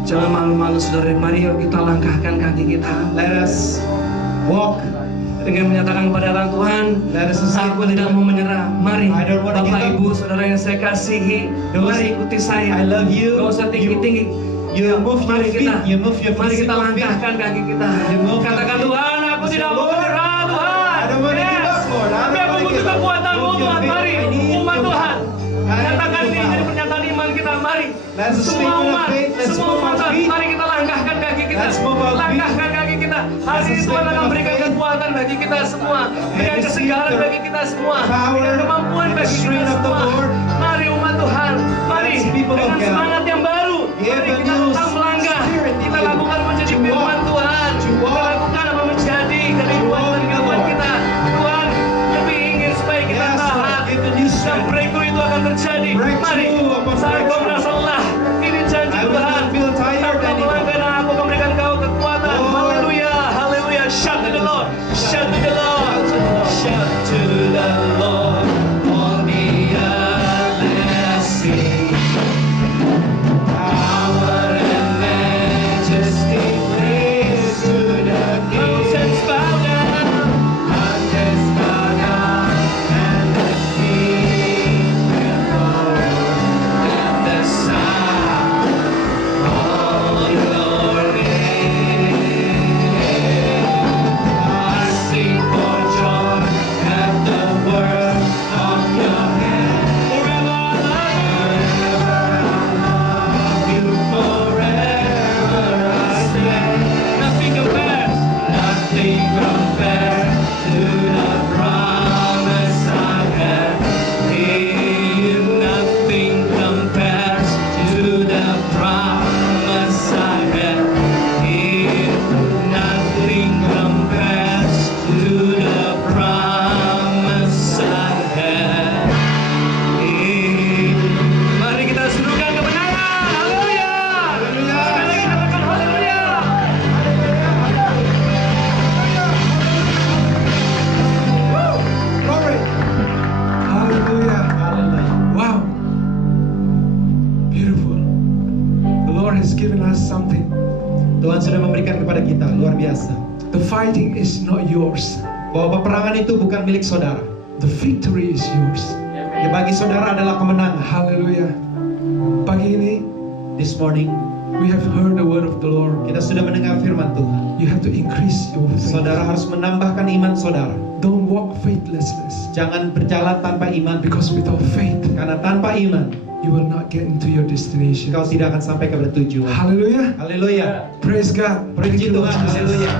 Jangan malu-malu saudara. Mari yuk kita langkahkan kaki kita Let us walk. dengan menyatakan kepada Tuhan, Tuhan, Let us say, aku tidak mau menyerah. Mari I don't wanna Bapak give up. Ibu Saudara yang saya kasihi, mari ikuti saya. I love you. Gak usah tinggi-tinggi. You move your Mari feet. kita, You move your mari kita physical feet. langkahkan kaki kita. You move your Katakan, feet. Tuhan, aku tidak mau Lord, menyerah, Tuhan. I don't wanna give up, Lord. I Tapi don't aku wanna butuh give up. kekuatan-Mu, Move your Tuhan. feet. Mari, I need umat your Tuhan. power. I Nyatakan need ini your jadi power. pernyataan iman kita. Mari. Let's Semua speak with umat, faith. Let's semua move our umat, feet. mari kita langkahkan kaki kita. Let's move our feet. Langkahkan kaki kita. Hari Let's ini Tuhan speak akan with berikan faith. kekuatan bagi kita semua. Berikan Let's kesegaran speak the bagi kita semua. power Berikan kemampuan and the bagi kita strength of the semua. Lord. Mari umat Tuhan. Mari Let's people of dengan God. semangat yang baru. Give Mari a kita new tetap melangkah. spirit in Kita you. lakukan menjadi To firman walk. Tuhan. To Kita walk. lakukan apa menjadi dari To Tuhan walk dan in the kehidupan Lord. kita. Tuhan lebih ingin supaya kita Yes, Lord. tahan. Give a new Dan strength. breakthrough itu akan terjadi. Breakthrough Mari upon saat kau breakthrough. merasa lelah, ini janji I will Tuhan. not feel tired Tetap kau anymore. melangkah dan aku akan berikan kau kekuatan. Lord. Haleluya, haleluya. Shout to the Lord, shout to the Lord. Shout to the Lord, all the earth, let us sing. Power and majesty, praise to the King. Mountains bow down. Mountains bow down, and the King will roll, and the sound of your name. I sing for joy at the word of your hand. Forever I love you. You forever I stand. Nothing compares. Nothing compares to the promise I have in you. Nothing compares to the promise I have in you. Nothing compares to the promise I have in you. Mari kita serukan kebenaran. Haleluya. Sekali lagi katakan haleluya. Glory. Hallelujah. Wow. Beautiful. The Lord has given us something. Tuhan sudah memberikan kepada kita luar biasa. The fighting is not yours. Bahwa peperangan itu bukan milik saudara. The victory is yours. Ya, bagi saudara adalah kemenangan. Hallelujah. Pagi ini, This morning we have heard the word of the Lord. kita sudah mendengar firman Tuhan. You have to increase your faith. Saudara harus menambahkan iman saudara. Don't walk faithlessness. Jangan berjalan tanpa iman, Because without faith, karena tanpa iman you will not get into your destination. engkau tidak akan sampai ke bertujuan. Hallelujah. Haleluya. Praise God. Thank Puji you, Lord Tuhan. Jesus. Haleluya.